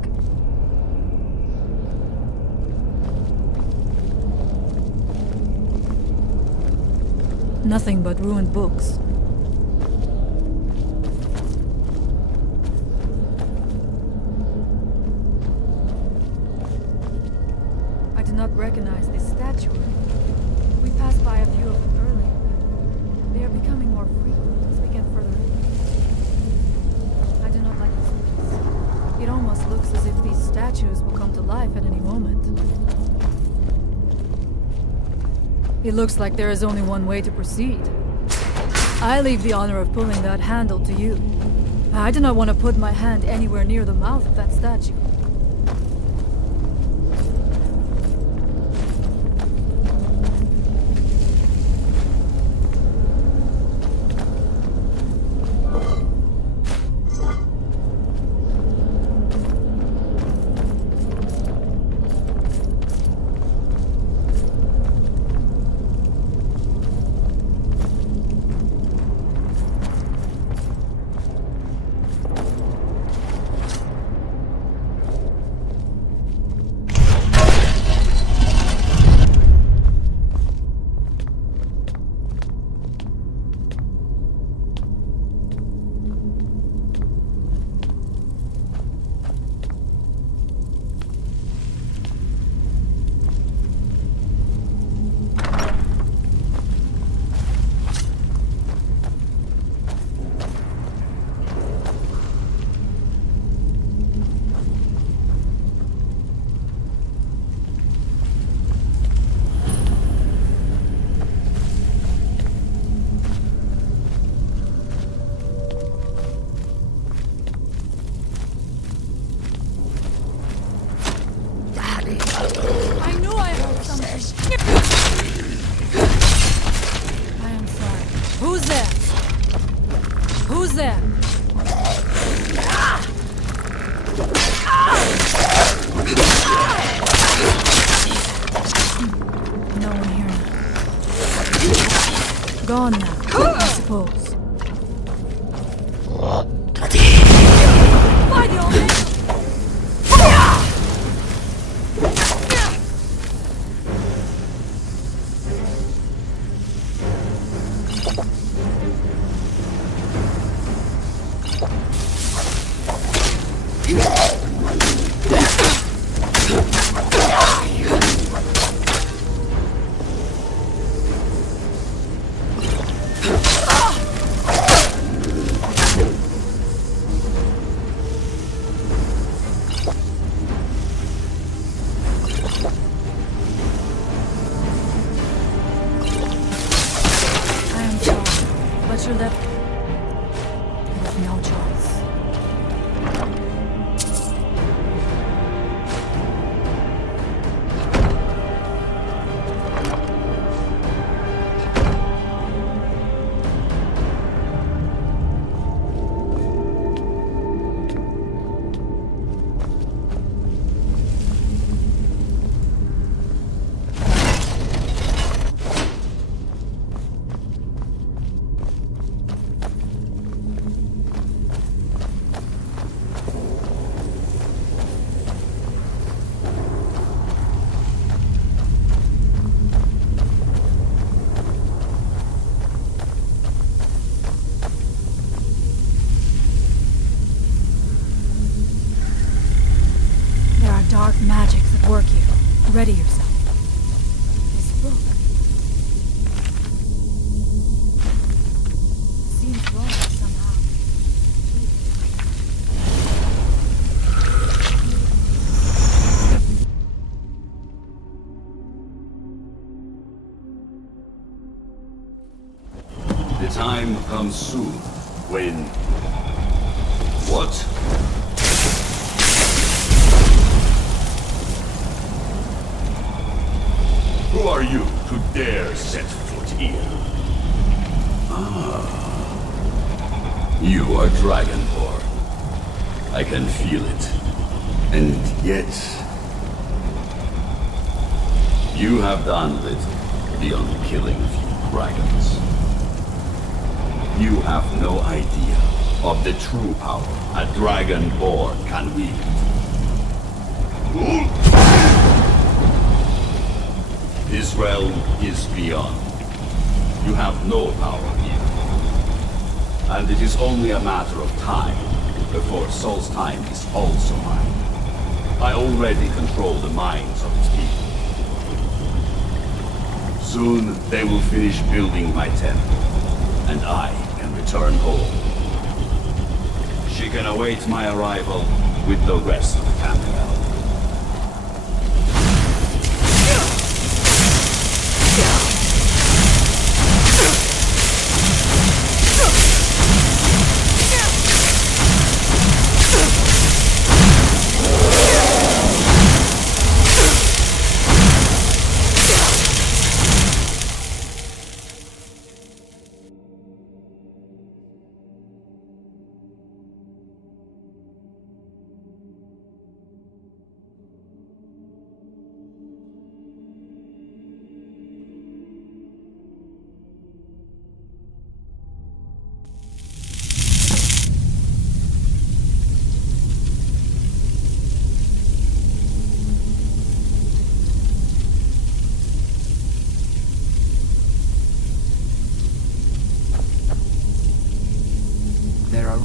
Nothing but ruined books. I do not recognize this statue. We passed by a few of them earlier. It looks like there is only one way to proceed. I leave the honor of pulling that handle to you. I do not want to put my hand anywhere near the mouth of that statue. I knew I heard something. I am sorry. Who's there? Who's there? No one here. Gone now, I suppose. By the old man! You're left with no choice. Dark magics at work here. Ready yourself. This book seems wrong somehow. The time comes soon when... What? Who are you to dare set foot here? Ah. You are Dragonborn. I can feel it. And yet... you have done little beyond killing a few dragons. You have no idea of the true power a Dragonborn can wield. This realm is beyond. You have no power here. And it is only a matter of time before Solstheim is also mine. I already control the minds of its people. Soon they will finish building my temple, and I can return home. She can await my arrival with the rest of the Campbell.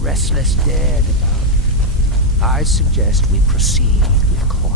restless dead about. I suggest we proceed with caution.